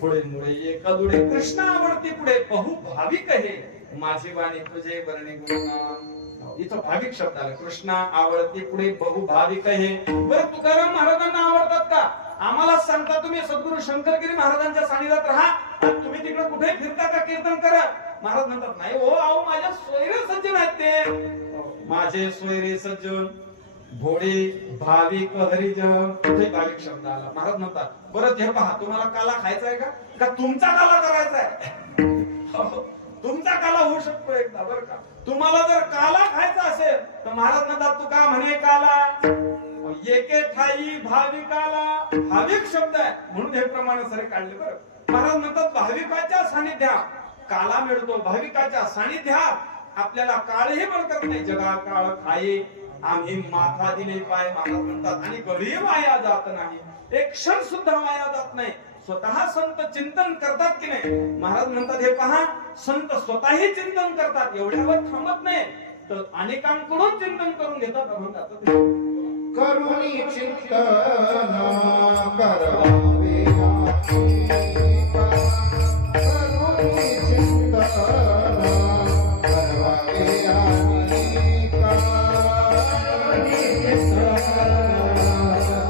पुढे मुळे एक दुडे, कृष्ण आवडती पुढे बहु भाविक हे, माझी वाणी तुझे वर्णे गुणनाम. इथं भाविक शब्द आला. कृष्णा आवडती पुढे बहु भाविक हे. बरं तुकाराम महाराजांना आवडतात का? आम्हाला सांगता तुम्ही सद्गुरु शंकरगिरी महाराजांच्या सानिध्यात राहा, तुम्ही तिकडे कुठे फिरता का कीर्तन करा. महाराज म्हणतात नाही हो, अहो माझ्या सोयरे सज्जन आहेत ते, माझे सोयरे सज्जन भोळे भाविक हरिजन. कुठे भाविक शब्द आला. महाराज म्हणतात बरं हे पहा, तुम्हाला काला खायचा आहे का तुमचा काला करायचा आहे? तुमचा काला होऊ शकतो एकदा बरं का. तुम्हाला जर काला खायचा असेल तर महाराज म्हणतात तुका म्हणे काला एके ठाई भाविकाला. भाविक शब्द आहे म्हणून हे प्रमाण सरे काढले. बरं महाराज म्हणतात भाविकाच्या सानिध्यात काला मिळतो. भाविकाच्या सानिध्यात आपल्याला काळही बळकत नाही. जगा काळ खाये आम्ही माथा दिले पाय. महाराज म्हणतात आणि गरीब आया जात नाही. एक क्षण सुद्धा वाया जात नाही. स्वतः संत चिंतन करतात की नाही. महाराज म्हणतात हे पहा, संत स्वतःही चिंतन करतात, एवढ्यावर थांबत नाही, तर अनेकांकडून चिंतन करून घेतात. करुणी चिंतन करावे आत्मिका, करुणी चिंतन करावे आत्मिका, करुणी चिंतन करावे आत्मिका,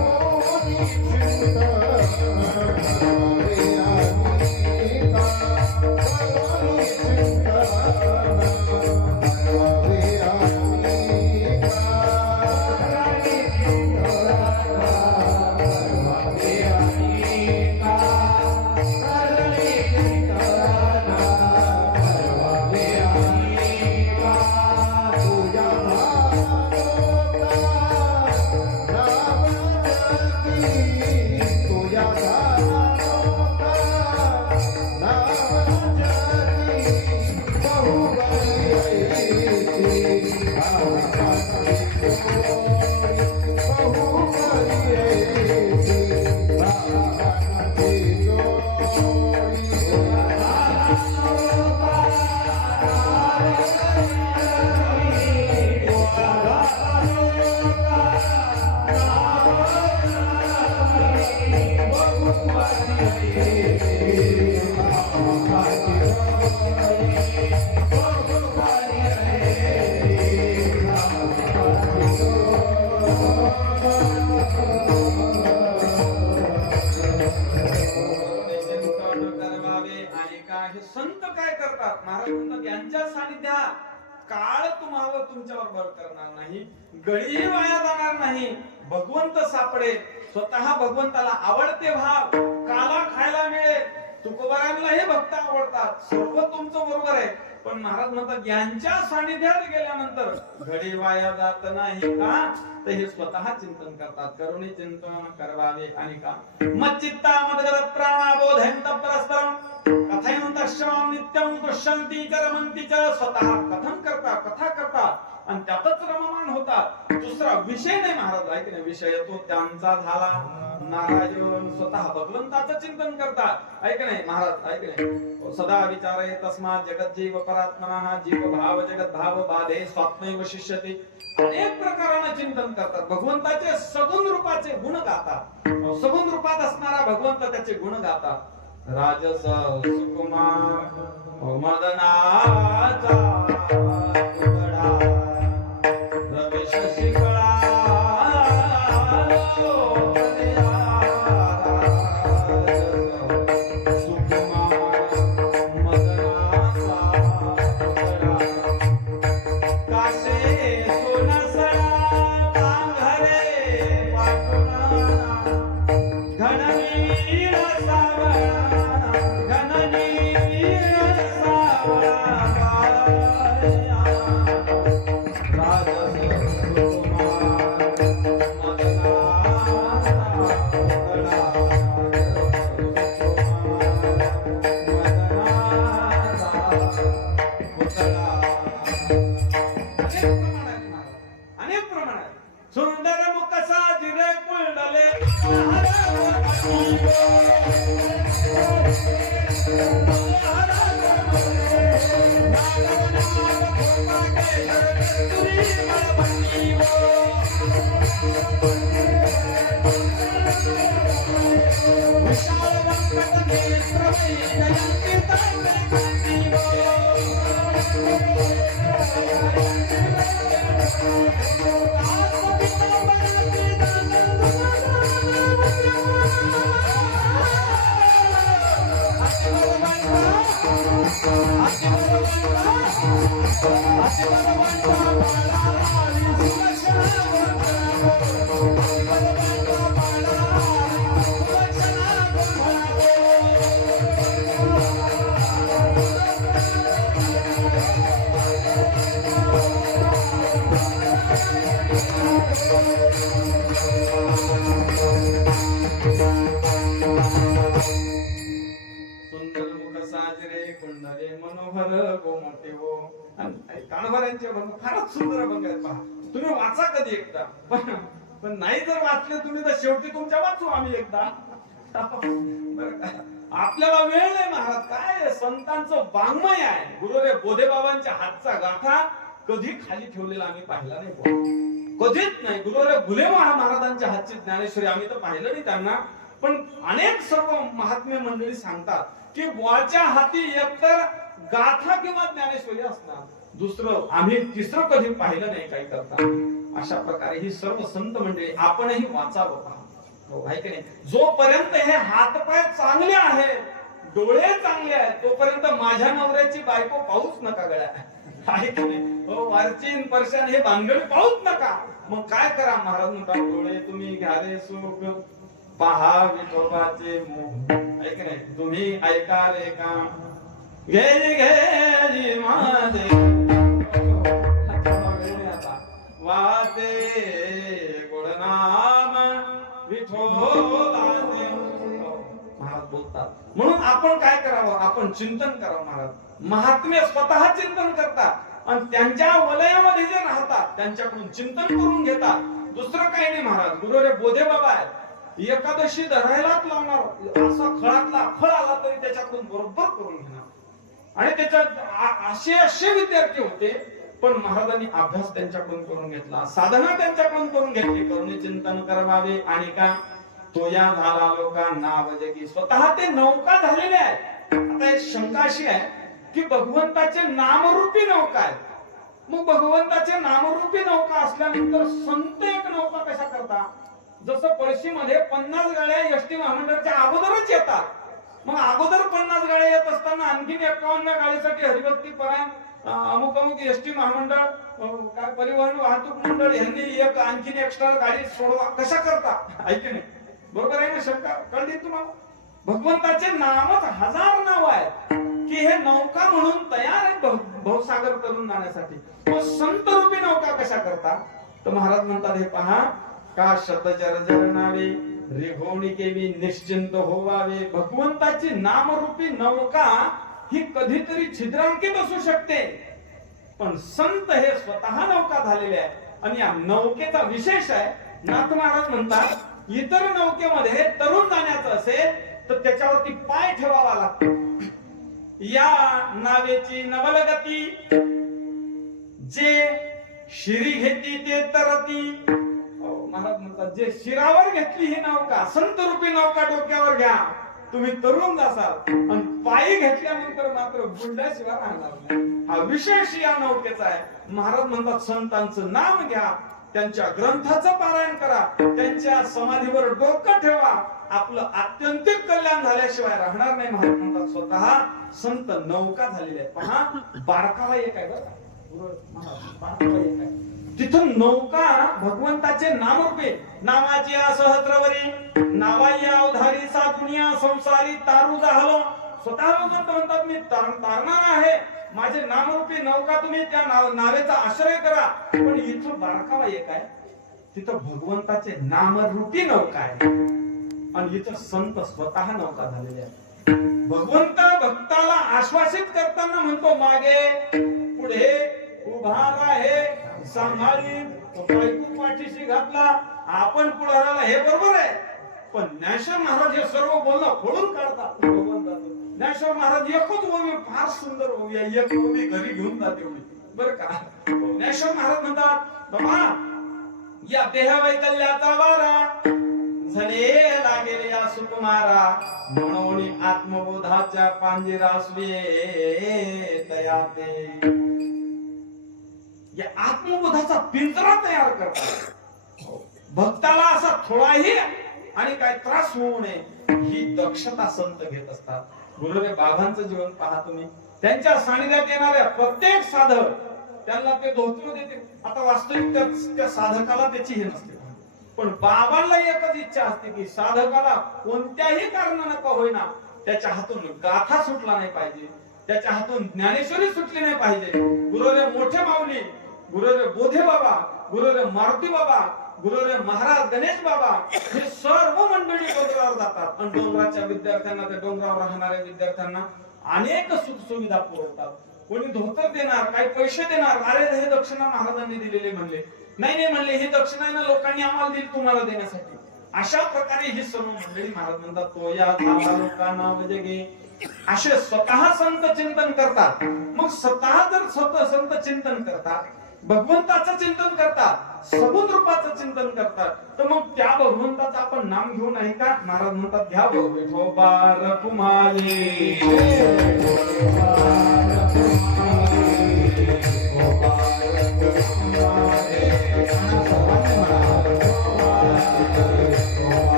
करुणी चिंतन संत काय करतात. महाराज म्हणतात यांच्या सानिध्यात काळ तुम्हावर तुमच्यावर बळ करणार नाही, गळीही वाया जाणार नाही, भगवंत सापडे. स्वतः भगवंताला आवडते भाव, काला खायला मिळेल, तुकोबारांनाही भक्त आवडतात, सर्व तुमचं बरोबर आहे. पण महाराज म्हणतात यांच्या सानिध्यात गेल्यानंतर घडी वाया जात नाही का, तर हे स्वतः चिंतन करतात. करुणी चिंतन करवावे आणि का मच्चित्ता मदगत प्राणाबोधयंत परस्परम कथयंत श्रवण नित्यं दुष्यंती च रमंती च. स्वतः कथन करतात, कथा करतात आणि त्यातच रममान होतात. दुसरा विषय नाही. महाराज ऐक नाही, विषय तो त्यांचा झाला नारायण. स्वतः भगवंताचं चिंतन करतात. ऐक नाही महाराज, ऐक नाही, सदा विचारे तस्मात् जगत जीव परात्मनः जीव भाव जगत भाव बाधे स्वात्मैव शिष्यते. अनेक प्रकाराने चिंतन करतात. भगवंताचे सगुण रूपाचे गुण गातात. सगुण रूपात असणारा भगवंत त्याचे गुण गातात. राजस सुकुमार मदनाचा तुकडा रमेश शिकळा सुंदर मुख साजिरे कुंडले मनोहर गोमटे हो. आणि कानभरांचे अभंग फारच सुंदर अभंग आहेत पहा. तुम्ही वाचा कधी एकदा, पण नाही जर वाचले तुम्ही तर शेवटी तुमच्या वाचू आम्ही एकदा. बरं का? आपल्याला वेळ नाही महाराज. काय संतांचं वाङ्मय आहे. गुरुदेव बोधेबाबांच्या हातचा गाथा कधी खाली ठेवलेला आम्ही पाहिला नाही बुवा. कधीच नाही. गुरुदेव फुले महाराजांच्या हातची ज्ञानेश्वरी आम्ही तर पाहिलं नाही त्यांना, पण अनेक सर्व महात्मे मंडळी सांगतात की बुवाच्या हाती एकतर गाथा किंवा ज्ञानेश्वरी असणार, दुसरं आम्ही तिसरं कधी पाहिलं नाही काही करता. अशा प्रकारे ही सर्व संत मंडळी आपणही वाचावं पहा. हो, आहे की नाही? जोपर्यंत हे हातपाय चांगले आहेत, डोळे चांगले आहेत, तोपर्यंत माझ्या नवऱ्याची बायको पाहूच नका गळ्या. आहे की नाही? हो, वारचीन परशान हे भानगडी पाहूच नका. मग काय करा महाराज म्हणतात, डोळे तुम्ही घ्या रे सुख, पहा विठोबाचे मुख. आहे की नाही? तुम्ही ऐका रे का घे घे माझे वाते गुणनाम विठोबाचे. महाराज बोलतात. म्हणून आपण काय करावं, आपण चिंतन करावं. महाराज महात्मे स्वतः चिंतन करतात आणि त्यांच्या वलयामध्ये जे राहतात त्यांच्याकडून चिंतन करून घेतात. दुसरं काही नाही महाराज. गुरुदेव बोधे बाबा आहेत, एकादशी धरायलाच लावणार. असा खळातला फळ आला तरी त्याच्याकडून बरोबर करून घेणार. आणि त्याच्यात असे विद्यार्थी होते, पण महाराजांनी अभ्यास त्यांच्याकडून करून घेतला, साधना त्यांच्याकडून करून घेतली. करुणी चिंतन करावे आणि का तो या झाला लोका नाव जगी. स्वतः ते नौका झालेले आहेत. आता एक शंका अशी आहे की भगवंताचे नामरूपी नौका आहे. मग भगवंताचे नामरूपी नौका असल्यानंतर संत एक नौका कशा करता? जसं पळशीमध्ये 50 गाड्या एसटी महामंडळाच्या अगोदरच येतात. मग अगोदर 50 गाड्या येत असताना आणखीन 51 गाडीसाठी हरिभक्ती परायण अमुक अमुक एसटी महामंडळ, काय परिवहन वाहतूक मंडळ यांनी एक आणखीन एक्स्ट्रा गाडी सोडवा कशा करता? ऐकले नाही? बरोबर आहे ना? शंका कळली तुम्हाला? भगवंताचे नामच हजार नाव आहे की हे नौका म्हणून तयार आहे भवसागर करून जाण्यासाठी. मग संत रूपी नौका कशा करता? तर महाराज म्हणतात, हे पहा का शतचर नावे रिघोणी केवी निश्चिंत होवावे. भगवंताची नामरूपी नौका ही कधीतरी छिद्रांकित असू शकते, पण संत हे स्वतः नौका झालेले आहे. आणि या नौकेचा विशेष आहे. नाथ महाराज म्हणतात, इतर नौकेमध्ये तरुण जाण्याचं असेल तर त्याच्यावरती पाय ठेवावा लागतो. या नावेची नवलगती जे शिरी घेती ते तरती. महाराज म्हणतात, जे शिरावर घेतली ही नौका, संत रूपी नौका डोक्यावर घ्या, तुम्ही तरुण जासाल. आणि पायी घेतल्यानंतर मात्र बुडल्याशिवाय राहणार नाही. हा विशेष या नौकेचा आहे. महाराज म्हणतात, संतांचं नाम घ्या, त्यांच्या ग्रंथाचं पारायण करा, त्यांच्या समाधीवर डोकं ठेवा, आपलं आत्यंतिक कल्याण झाल्याशिवाय राहणार नाही. महाराज म्हणतात, स्वतः संत नौका झालेले आहेत. पहा, बारकावा एक आहे बरं, बारकावा एक आहे. तिथून नौका भगवंताचे नामरूपे. नावाची सहस्रवरी नावाई अवधारी साधुनिया संसारी तारू झालो. स्वतः भगवंत म्हणतात, मी तारणार आहे. माझे नामरूपी नौका तुम्ही त्या नावेचा आश्रय करा. पण इथं बारकावा एक आहे, तिथं भगवंताचे नामरूपी नौका आहे आणि इथं संत स्वतः नौका झालेले आहे. भगवंत भक्ताला आश्वासित करताना म्हणतो, मागे पुढे उभा राहे सांभाळी. बायको पाठीशी घातला, आपण पुढाराला, हे बरोबर आहे. पण ज्ञानेश्वर महाराज हे सर्व बोलणं खोडून काढतात. ज्ञानेश्वर महाराज एकच ओवी, फार सुंदर ओवी आहे, एक ओवी घरी घेऊन जाते बरं का. ज्ञानेश्वर महाराज म्हणतात, बाबा या देह वैकल्याचा वारा झडे लागेल या सुकुमारा. म्हणून आत्मबोधाच्या पांजिरासवे तया ते. या आत्मबोधाचा पिंजरा तयार करतात. भक्ताला असा थोडाही आणि काय त्रास होऊ नये ही दक्षता संत घेत असतात. गुरुदेव बाबांचं जीवन पहा तुम्ही. त्यांच्या सानिध्यात येणाऱ्या प्रत्येक साधक त्यांना ते धोतर देते. आता वास्तविक त्या साधकाला त्याची हे नसते, पण बाबांना एकच इच्छा असते की साधकाला कोणत्याही कारणानं का होईना त्याच्या हातून गाथा सुटला नाही पाहिजे, त्याच्या हातून ज्ञानेश्वरी सुटली नाही पाहिजे. गुरुदेव मोठे माऊली, गुरुदेव बोधे बाबा, गुरुदेव मारुती बाबा, गुरुदेव महाराज गणेश बाबा हे सर्व मंडळी डोंगरावर जातात आणि डोंगराच्या विद्यार्थ्यांना, त्या डोंगरावर राहणाऱ्या विद्यार्थ्यांना अनेक सुख सुविधा पुरवतात. कोणी धोतर देणार, काही पैसे देणार, अरे हे दक्षिणा महाराजांनी दिलेले म्हणले, नाही नाही म्हणले ही दक्षिणा ना लोकांनी आम्हाला दिली तुम्हाला देण्यासाठी. अशा प्रकारे ही सर्व मंडळी महाराज म्हणतात तो या झाला लोकांना म्हणजे गे असे स्वतः संत चिंतन करतात. मग स्वतः जर स्वतः संत चिंतन करतात, भगवंताचं चिंतन करतात, सबूत रूपाचं चिंतन करतात, तर मग त्या भगवंताचं आपण नाम घेऊ नाही का? महाराज म्हणतात घ्या विठोबार कुमारी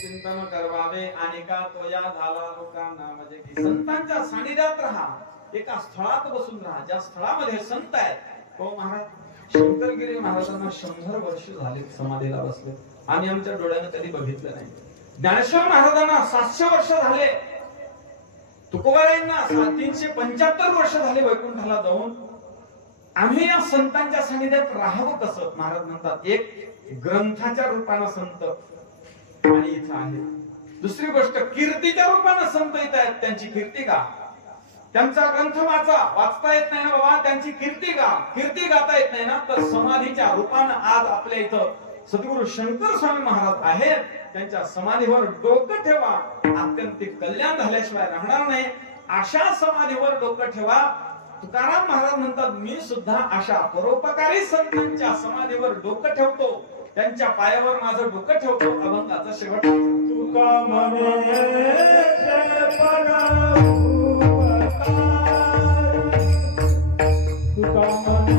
चिंतन करवावे आणि का तो या झाला लोकांना म्हणजे की संतांच्या सानिध्यात राहा, एका स्थळात बसून राहा ज्या स्थळामध्ये संत आहेत. हो महाराज शंकरगिरी महाराजांना 100 वर्ष झाले समाधीला बसले, आम्ही आमच्या डोळ्यानं कधी बघितलं नाही. ज्ञानेश्वर महाराजांना 700 वर्ष झाले, तुकोबारायांना 375 वर्ष झाले वैकुंठाला जाऊन. आम्ही या संतांच्या सानिध्यात राहावं कसं? महाराज म्हणतात एक ग्रंथाच्या रूपानं संत आणि इथं आहे. दुसरी गोष्ट कीर्तीच्या रूपानं संत इथं आहेत, त्यांची कीर्ती गा. त्यांचा ग्रंथ वाचता येत नाही ना बाबा, त्यांची कीर्ती गा. कीर्ती गाता येत नाही ना, तर समाधीच्या रूपानं आज आपल्या इथं सद्गुरु शंकर स्वामी महाराज आहेत. त्यांच्या समाधीवर डोकं ठेवा, आत्यंतिक कल्याण झाल्याशिवाय राहणार नाही. अशा समाधीवर डोकं ठेवा. तुकाराम महाराज म्हणतात मी सुद्धा अशा परोपकारी संतांच्या समाधीवर डोकं ठेवतो, त्यांच्या पायावर माझं डोकं ठेवतो. अभंगाचा शेवट तुका म्हणे तुका म्हणे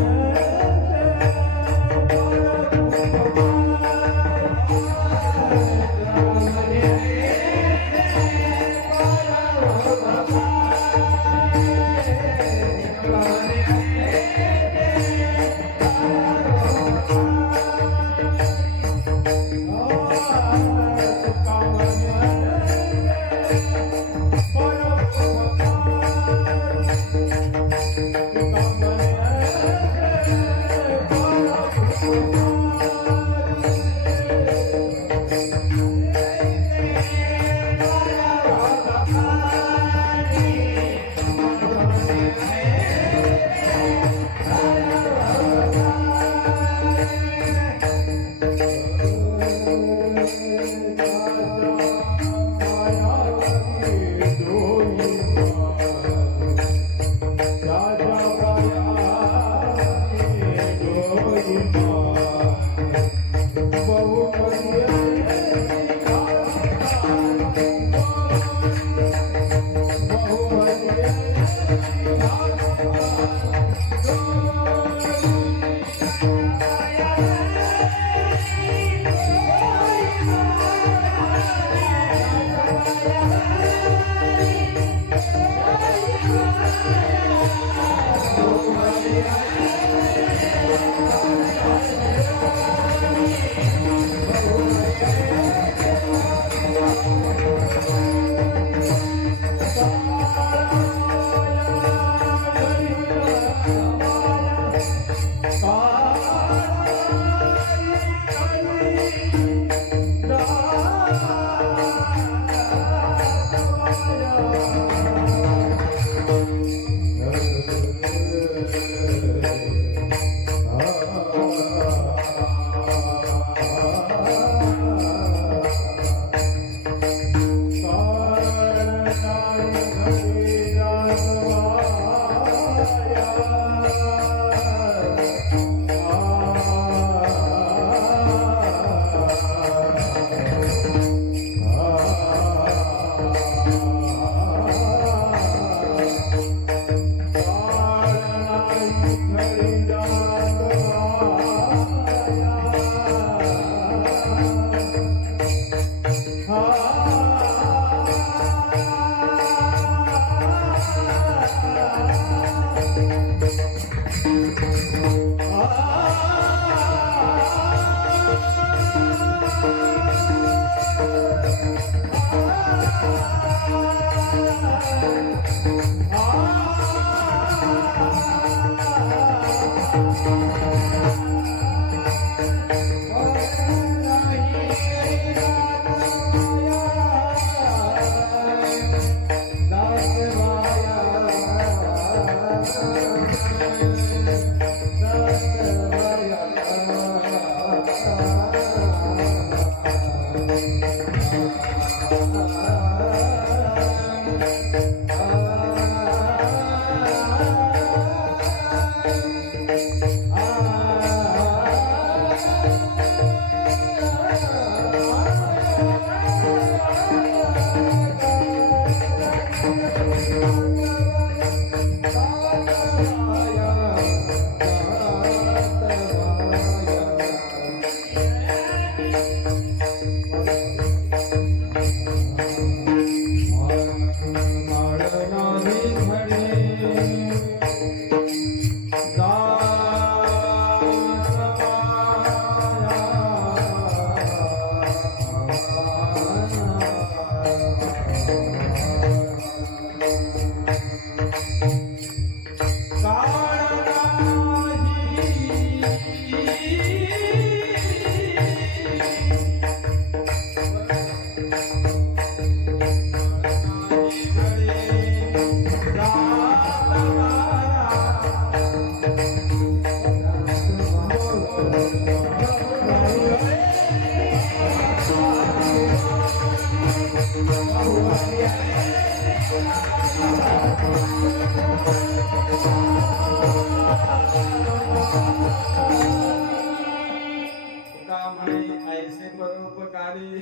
तुका म्हणे ऐसे परोपकारी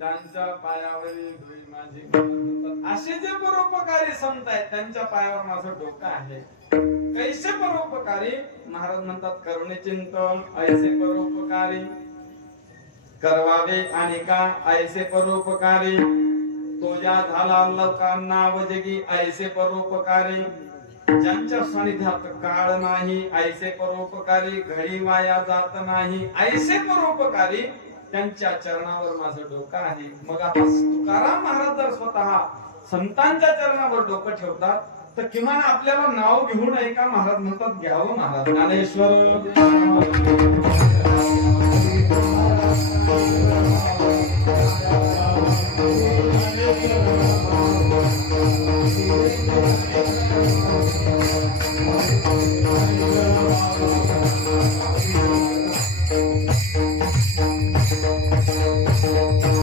त्यांच्या पायावरील धुळी माझी म्हणतात. असे जे परोपकारी संत आहेत त्यांच्या पायावर माझं डोकं आहे. कैसे परोपकारी? महाराज म्हणतात करुणे चिंतन ऐसे परोपकारी करवावे आणि का ऐसे परोपकारी तुझ्या झाला लोकांना वजगी ऐसे परोपकारी ज्यांच्या सानिध्यात काळ नाही ऐसे परोपकारी घडी वाया जात नाही ऐसे परोपकारी त्यांच्या चरणावर माझं डोकं आहे. मग आता तुकाराम महाराज जर स्वतः संतांच्या चरणावर डोकं ठेवतात तर किमान आपल्याला नाव घेऊ नये का? महाराज म्हणतात घ्यावं. महाराज ज्ञानेश्वर